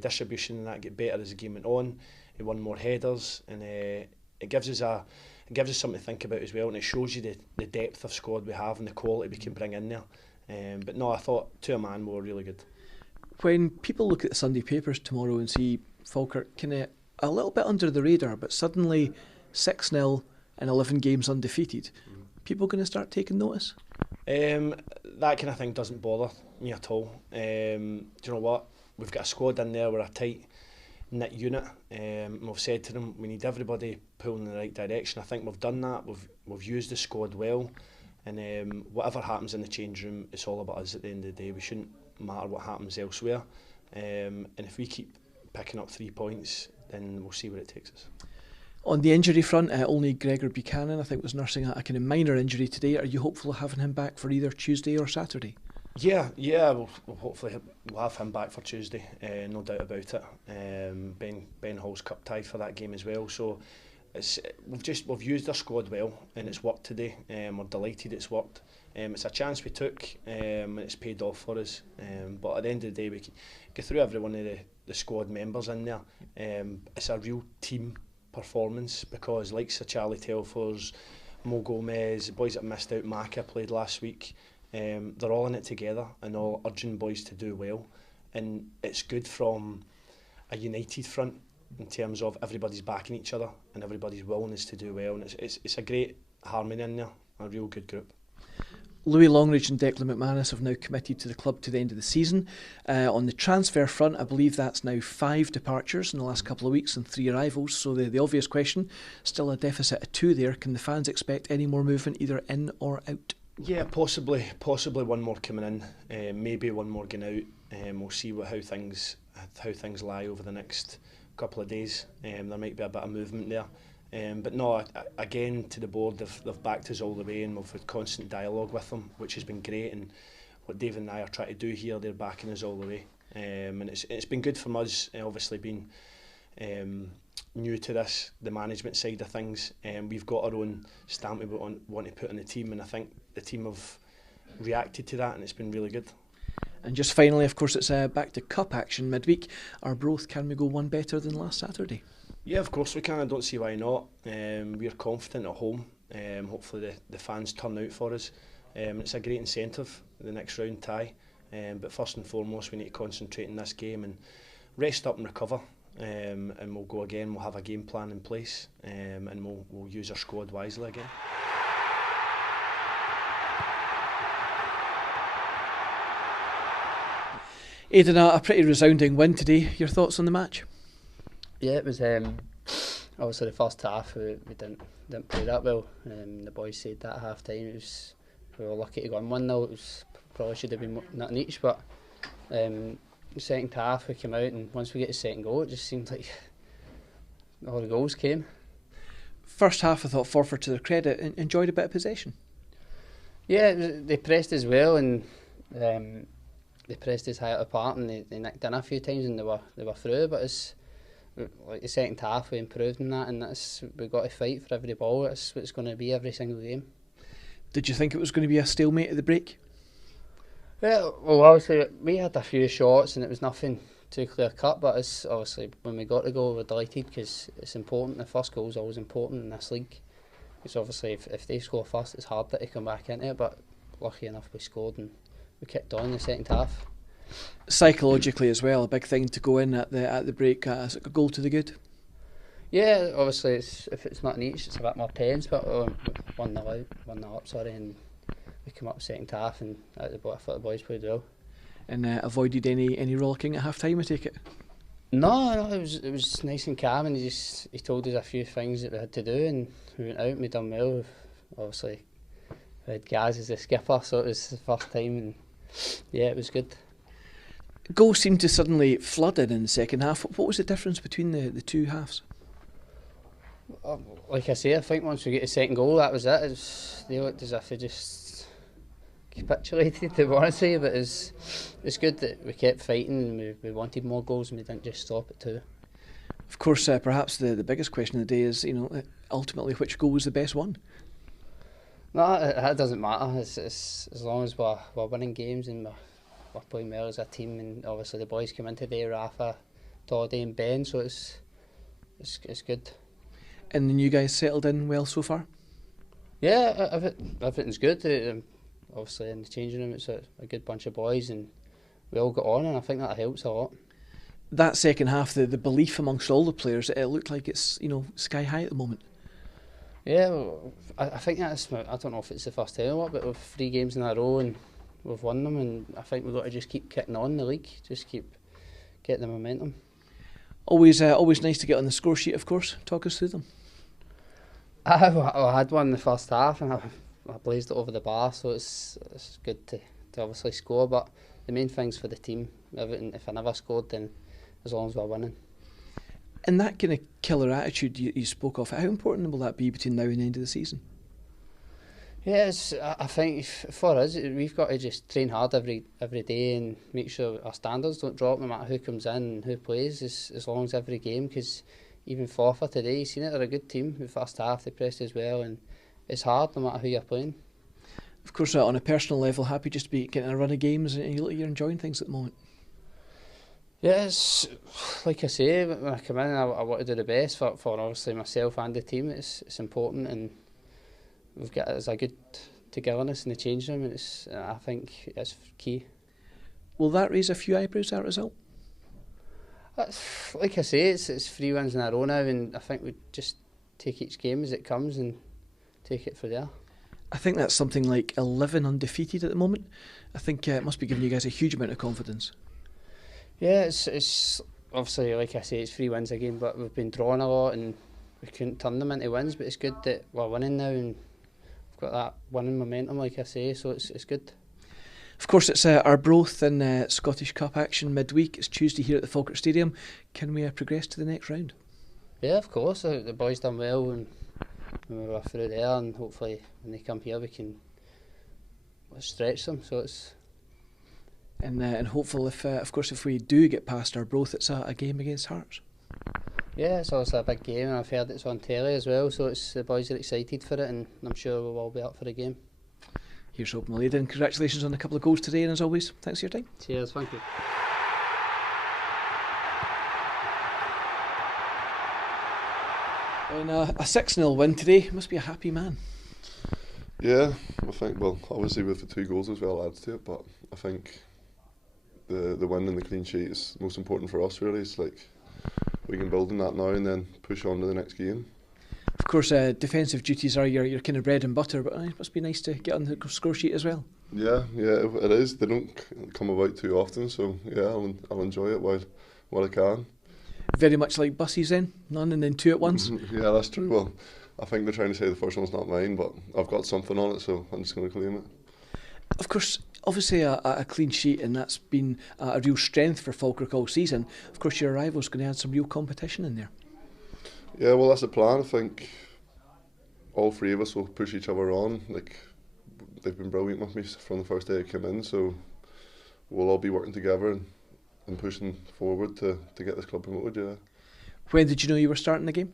distribution and that get better as the game went on. He won more headers, and it gives us something to think about as well, and it shows you the depth of squad we have and the quality we can bring in there. But no, I thought to a man we were really good. When people look at the Sunday papers tomorrow and see Falkirk kind of a little bit under the radar, but suddenly 6-0 and 11 games undefeated, people going to start taking notice? That kind of thing doesn't bother me at all. Do you know what? We've got a squad in there, we're a tight knit unit. We've said to them we need everybody pulling in the right direction. I think we've done that. We've used the squad well. And whatever happens in the change room, it's all about us at the end of the day. We shouldn't matter what happens elsewhere. And if we keep picking up 3 points, then we'll see where it takes us. On the injury front, only Gregor Buchanan, I think, was nursing a kind of minor injury today. Are you hopeful of having him back for either Tuesday or Saturday? Yeah, we'll hopefully we'll have him back for Tuesday, no doubt about it. Ben Hall's cup tied for that game as well, so we've used our squad well, and it's worked today. We're delighted it's worked. It's a chance we took, and it's paid off for us. But at the end of the day, we can go through every one of the squad members in there. It's a real team performance, because like Sir Charlie Telfors, Mo Gomez, the boys that missed out, Maka played last week. They're all in it together and all urging boys to do well, and it's good from a united front in terms of everybody's backing each other and everybody's willingness to do well, and it's a great harmony in there, a real good group. Louis Longridge and Declan McManus have now committed to the club to the end of the season. On the transfer front, I believe that's now 5 departures in the last couple of weeks and 3 arrivals, so the obvious question, still a deficit of 2 there. Can the fans expect any more movement either in or out? Yeah, possibly one more coming in, maybe one more going out. We'll see how things lie over the next couple of days. There might be a bit of movement there. But no, again, to the board, they've backed us all the way, and we've had constant dialogue with them, which has been great. And what David and I are trying to do here, they're backing us all the way. And it's been good from us, obviously being new to this, the management side of things. We've got our own stamp we want to put on the team, and I think the team have reacted to that, and it's been really good. And just finally, of course, it's back to cup action midweek. Arbroath, can we go one better than last Saturday? Yeah, of course we can. I don't see why not. We're confident at home. Hopefully the fans turn out for us. It's a great incentive, the next round tie. But first and foremost, we need to concentrate in this game and rest up and recover. And we'll go again. We'll have a game plan in place, and we'll use our squad wisely again. Aidan, a pretty resounding win today. Your thoughts on the match? Yeah, it was obviously the first half we didn't play that well. The boys said that at half time we were lucky to go on 1-0. It was probably should have been nothing each, but the second half we came out, and once we get the second goal, it just seemed like all the goals came. First half, I thought Forfar, to their credit, enjoyed a bit of possession. Yeah, they pressed as well, and they pressed us high up apart, and they nicked in a few times, and they were through. But it's like the second half, we improved in that, and we've got to fight for every ball. That's what it's going to be every single game. Did you think it was going to be a stalemate at the break? Well, obviously we had a few shots, and it was nothing too clear cut. But it's obviously when we got the goal, we're delighted, because it's important. The first goal is always important in this league. It's obviously if they score first, it's harder to come back into it. But lucky enough, we scored, and we kicked on in the second half. Psychologically as well, a big thing to go in at the break as a goal to the good. Yeah, obviously if it's not in each, it's a bit more tense. But 1-0 up, and we come up second half, and I thought the boys played well. And avoided any rollicking at half time, I take it? No, it was nice and calm, and he told us a few things that we had to do, and we went out and we done well. Obviously we had Gaz as the skipper, so it was the first time, and yeah, it was good. Goals seemed to suddenly flood in the second half. What was the difference between the two halves? Like I say, I think once we get the second goal, that was it. They looked as if they just capitulated, to be honest with you, but it's good that we kept fighting, and we wanted more goals, and we didn't just stop at 2. Of course, perhaps the biggest question of the day is, ultimately, which goal was the best one? No, that doesn't matter. It's as long as we're winning games and we're playing well as a team, and obviously the boys come in today, Rafa, Toddy and Ben, so it's good. And the new guys settled in well so far? Yeah, everything's good. Obviously in the changing room, it's a good bunch of boys, and we all got on, and I think that helps a lot. That second half, the belief amongst all the players, it looked like it's sky high at the moment. Yeah, well, I think that's, I don't know if it's the first time or what, but we've 3 games in a row and we've won them, and I think we've got to just keep kicking on in the league, just keep getting the momentum. Always nice to get on the score sheet, of course. Talk us through them. I had one in the first half, and I blazed it over the bar, so it's good to obviously score. But the main thing's for the team. Everything. If I never scored, then as long as we're winning. And that kind of killer attitude you spoke of, how important will that be between now and the end of the season? Yeah, I think for us, we've got to just train hard every day and make sure our standards don't drop no matter who comes in and who plays, as long as every game, because even Forfar today, you've seen it, they're a good team. The first half they pressed as well, and it's hard no matter who you're playing. Of course, on a personal level, happy just to be getting a run of games and you look like you're enjoying things at the moment. Yeah, it's like I say, when I come in, I want to do the best for obviously myself and the team. It's important, and we've got a good togetherness in the change room, and I think it's key. Will that raise a few eyebrows, that result? Like I say, it's 3 wins in a row now, and I think we just take each game as it comes and take it from there. I think that's something like 11 undefeated at the moment. I think it must be giving you guys a huge amount of confidence. Yeah, it's obviously, like I say, it's 3 wins a game, but we've been drawing a lot and we couldn't turn them into wins, but it's good that we're winning now and we've got that winning momentum, like I say, so it's good. Of course, it's Arbroath in Scottish Cup action midweek. It's Tuesday here at the Falkirk Stadium. Can we progress to the next round? Yeah, of course. The boys done well and we were through there, and hopefully when they come here we can stretch them. So it's and hopeful if of course if we do get past Arbroath, it's a game against Hearts. Yeah, it's also a big game, and I've heard it's on telly as well. So the boys are excited for it, and I'm sure we'll all be up for the game. Here's hoping, my lady, and congratulations on a couple of goals today, and as always, thanks for your time. Cheers, thank you. And a 6-0 win today, must be a happy man. Yeah, I think, well, obviously with the 2 goals as well adds to it, but I think the win and the clean sheet is most important for us, really. It's like we can build on that now and then push on to the next game. Of course, defensive duties are your kind of bread and butter, but it must be nice to get on the score sheet as well. Yeah, it is. They don't come about too often, so yeah, I'll enjoy it while I can. Very much like buses then, none and then 2 at once. Yeah, that's true. Well, I think they're trying to say the first one's not mine, but I've got something on it, so I'm just going to claim it. Of course, obviously a clean sheet, and that's been a real strength for Falkirk all season. Of course, your rival's going to add some real competition in there. Yeah, well, that's the plan. I think all 3 of us will push each other on. Like, they've been brilliant with me from the first day I came in, so we'll all be working together and pushing forward to get this club promoted, yeah. When did you know you were starting the game?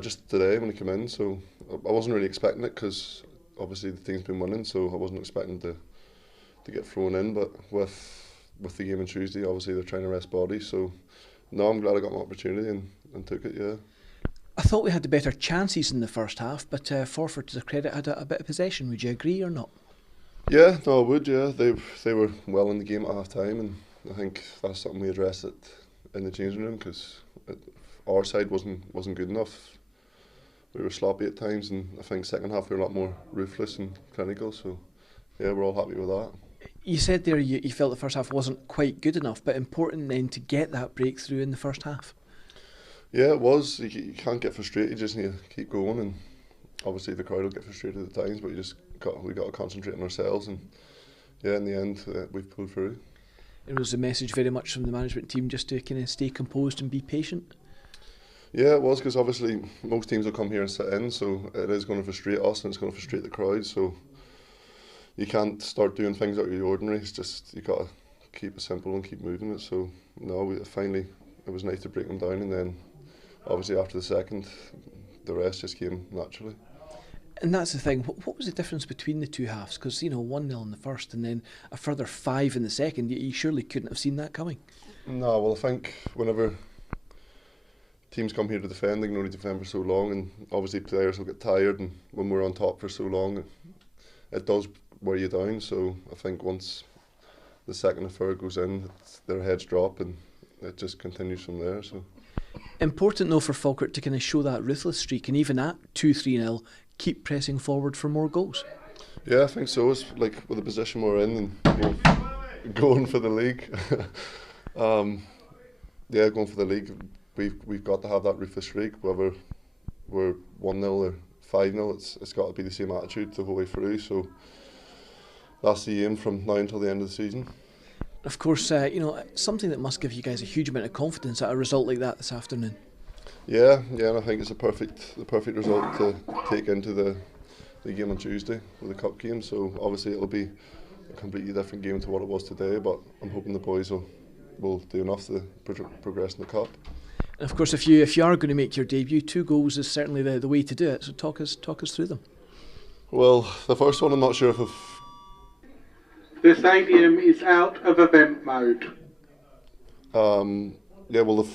Just today when I came in, so I wasn't really expecting it because obviously the team's been winning, so I wasn't expecting to get thrown in, but with the game on Tuesday, obviously they're trying to rest bodies, so no, I'm glad I got my opportunity and took it, yeah. I thought we had the better chances in the first half, but Forfar, to their credit, had a bit of possession. Would you agree or not? Yeah, no, I would, yeah. They were well in the game at half time, and I think that's something we addressed in the changing room because our side wasn't good enough. We were sloppy at times, and I think second half we were a lot more ruthless and clinical, so yeah, we're all happy with that. You said there you felt the first half wasn't quite good enough, but important then to get that breakthrough in the first half. Yeah, it was. You can't get frustrated, you just need to keep going, and obviously the crowd will get frustrated at times, but we got to concentrate on ourselves, and yeah, in the end we've pulled through. It was a message very much from the management team just to kind of stay composed and be patient. Yeah, it was, because obviously most teams will come here and sit in, so it is going to frustrate us and it's going to frustrate the crowd, so you can't start doing things out of the ordinary. It's just, you got to keep it simple and keep moving it. So no, finally it was nice to break them down, and then obviously after the second the rest just came naturally. And that's the thing, what was the difference between the 2 halves? Because 1-0 in the first and then a further 5 in the second. You surely couldn't have seen that coming. No, well, I think whenever teams come here to defend, they can only defend for so long, and obviously players will get tired, and when we're on top for so long it does wear you down. So I think once the second and third goes in, their heads drop and it just continues from there. So important though for Falkirk to kind of show that ruthless streak, and even at 2-3-0 keep pressing forward for more goals. Yeah, I think so. It's like with the position we're in and going for the league. Going for the league, we've got to have that ruthless streak, whether we're 1-0 or 5-0, it's got to be the same attitude the whole way through. So that's the aim from now until the end of the season. Of course, something that must give you guys a huge amount of confidence at a result like that this afternoon. Yeah, and I think it's the perfect result to take into the game on Tuesday with the cup game. So obviously it'll be a completely different game to what it was today, but I'm hoping the boys will do enough to progress in the cup. And of course, if you are going to make your debut, 2 goals is certainly the way to do it. So talk us through them. Well, the first one I'm not sure if The stadium is out of event mode. the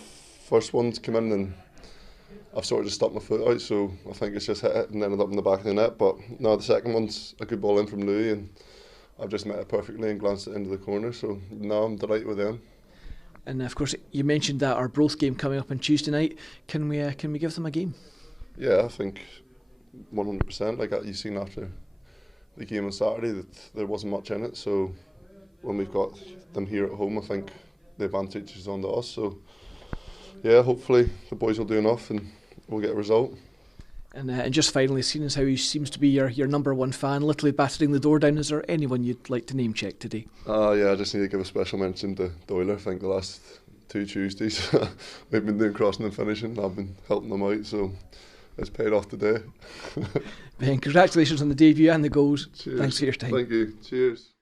first one's come in and I've sort of just stuck my foot out, so I think it's just hit it and ended up in the back of the net. But no, the second one's a good ball in from Louis, and I've just met it perfectly and glanced it into the corner. So no, I'm delighted with them. And of course, you mentioned that Arbroath game coming up on Tuesday night. Can we give them a game? Yeah, I think 100%. Like you've seen after the game on Saturday that there wasn't much in it. So when we've got them here at home, I think the advantage is on to us. So yeah, hopefully the boys will do enough and we'll get a result. And just finally, seeing as how he seems to be your number one fan, literally battering the door down, is there anyone you'd like to name check today? I just need to give a special mention to Doyler. I think the last 2 Tuesdays we've been doing crossing and finishing. I've been helping them out, so it's paid off today. Ben, congratulations on the debut and the goals. Cheers. Thanks for your time. Thank you. Cheers.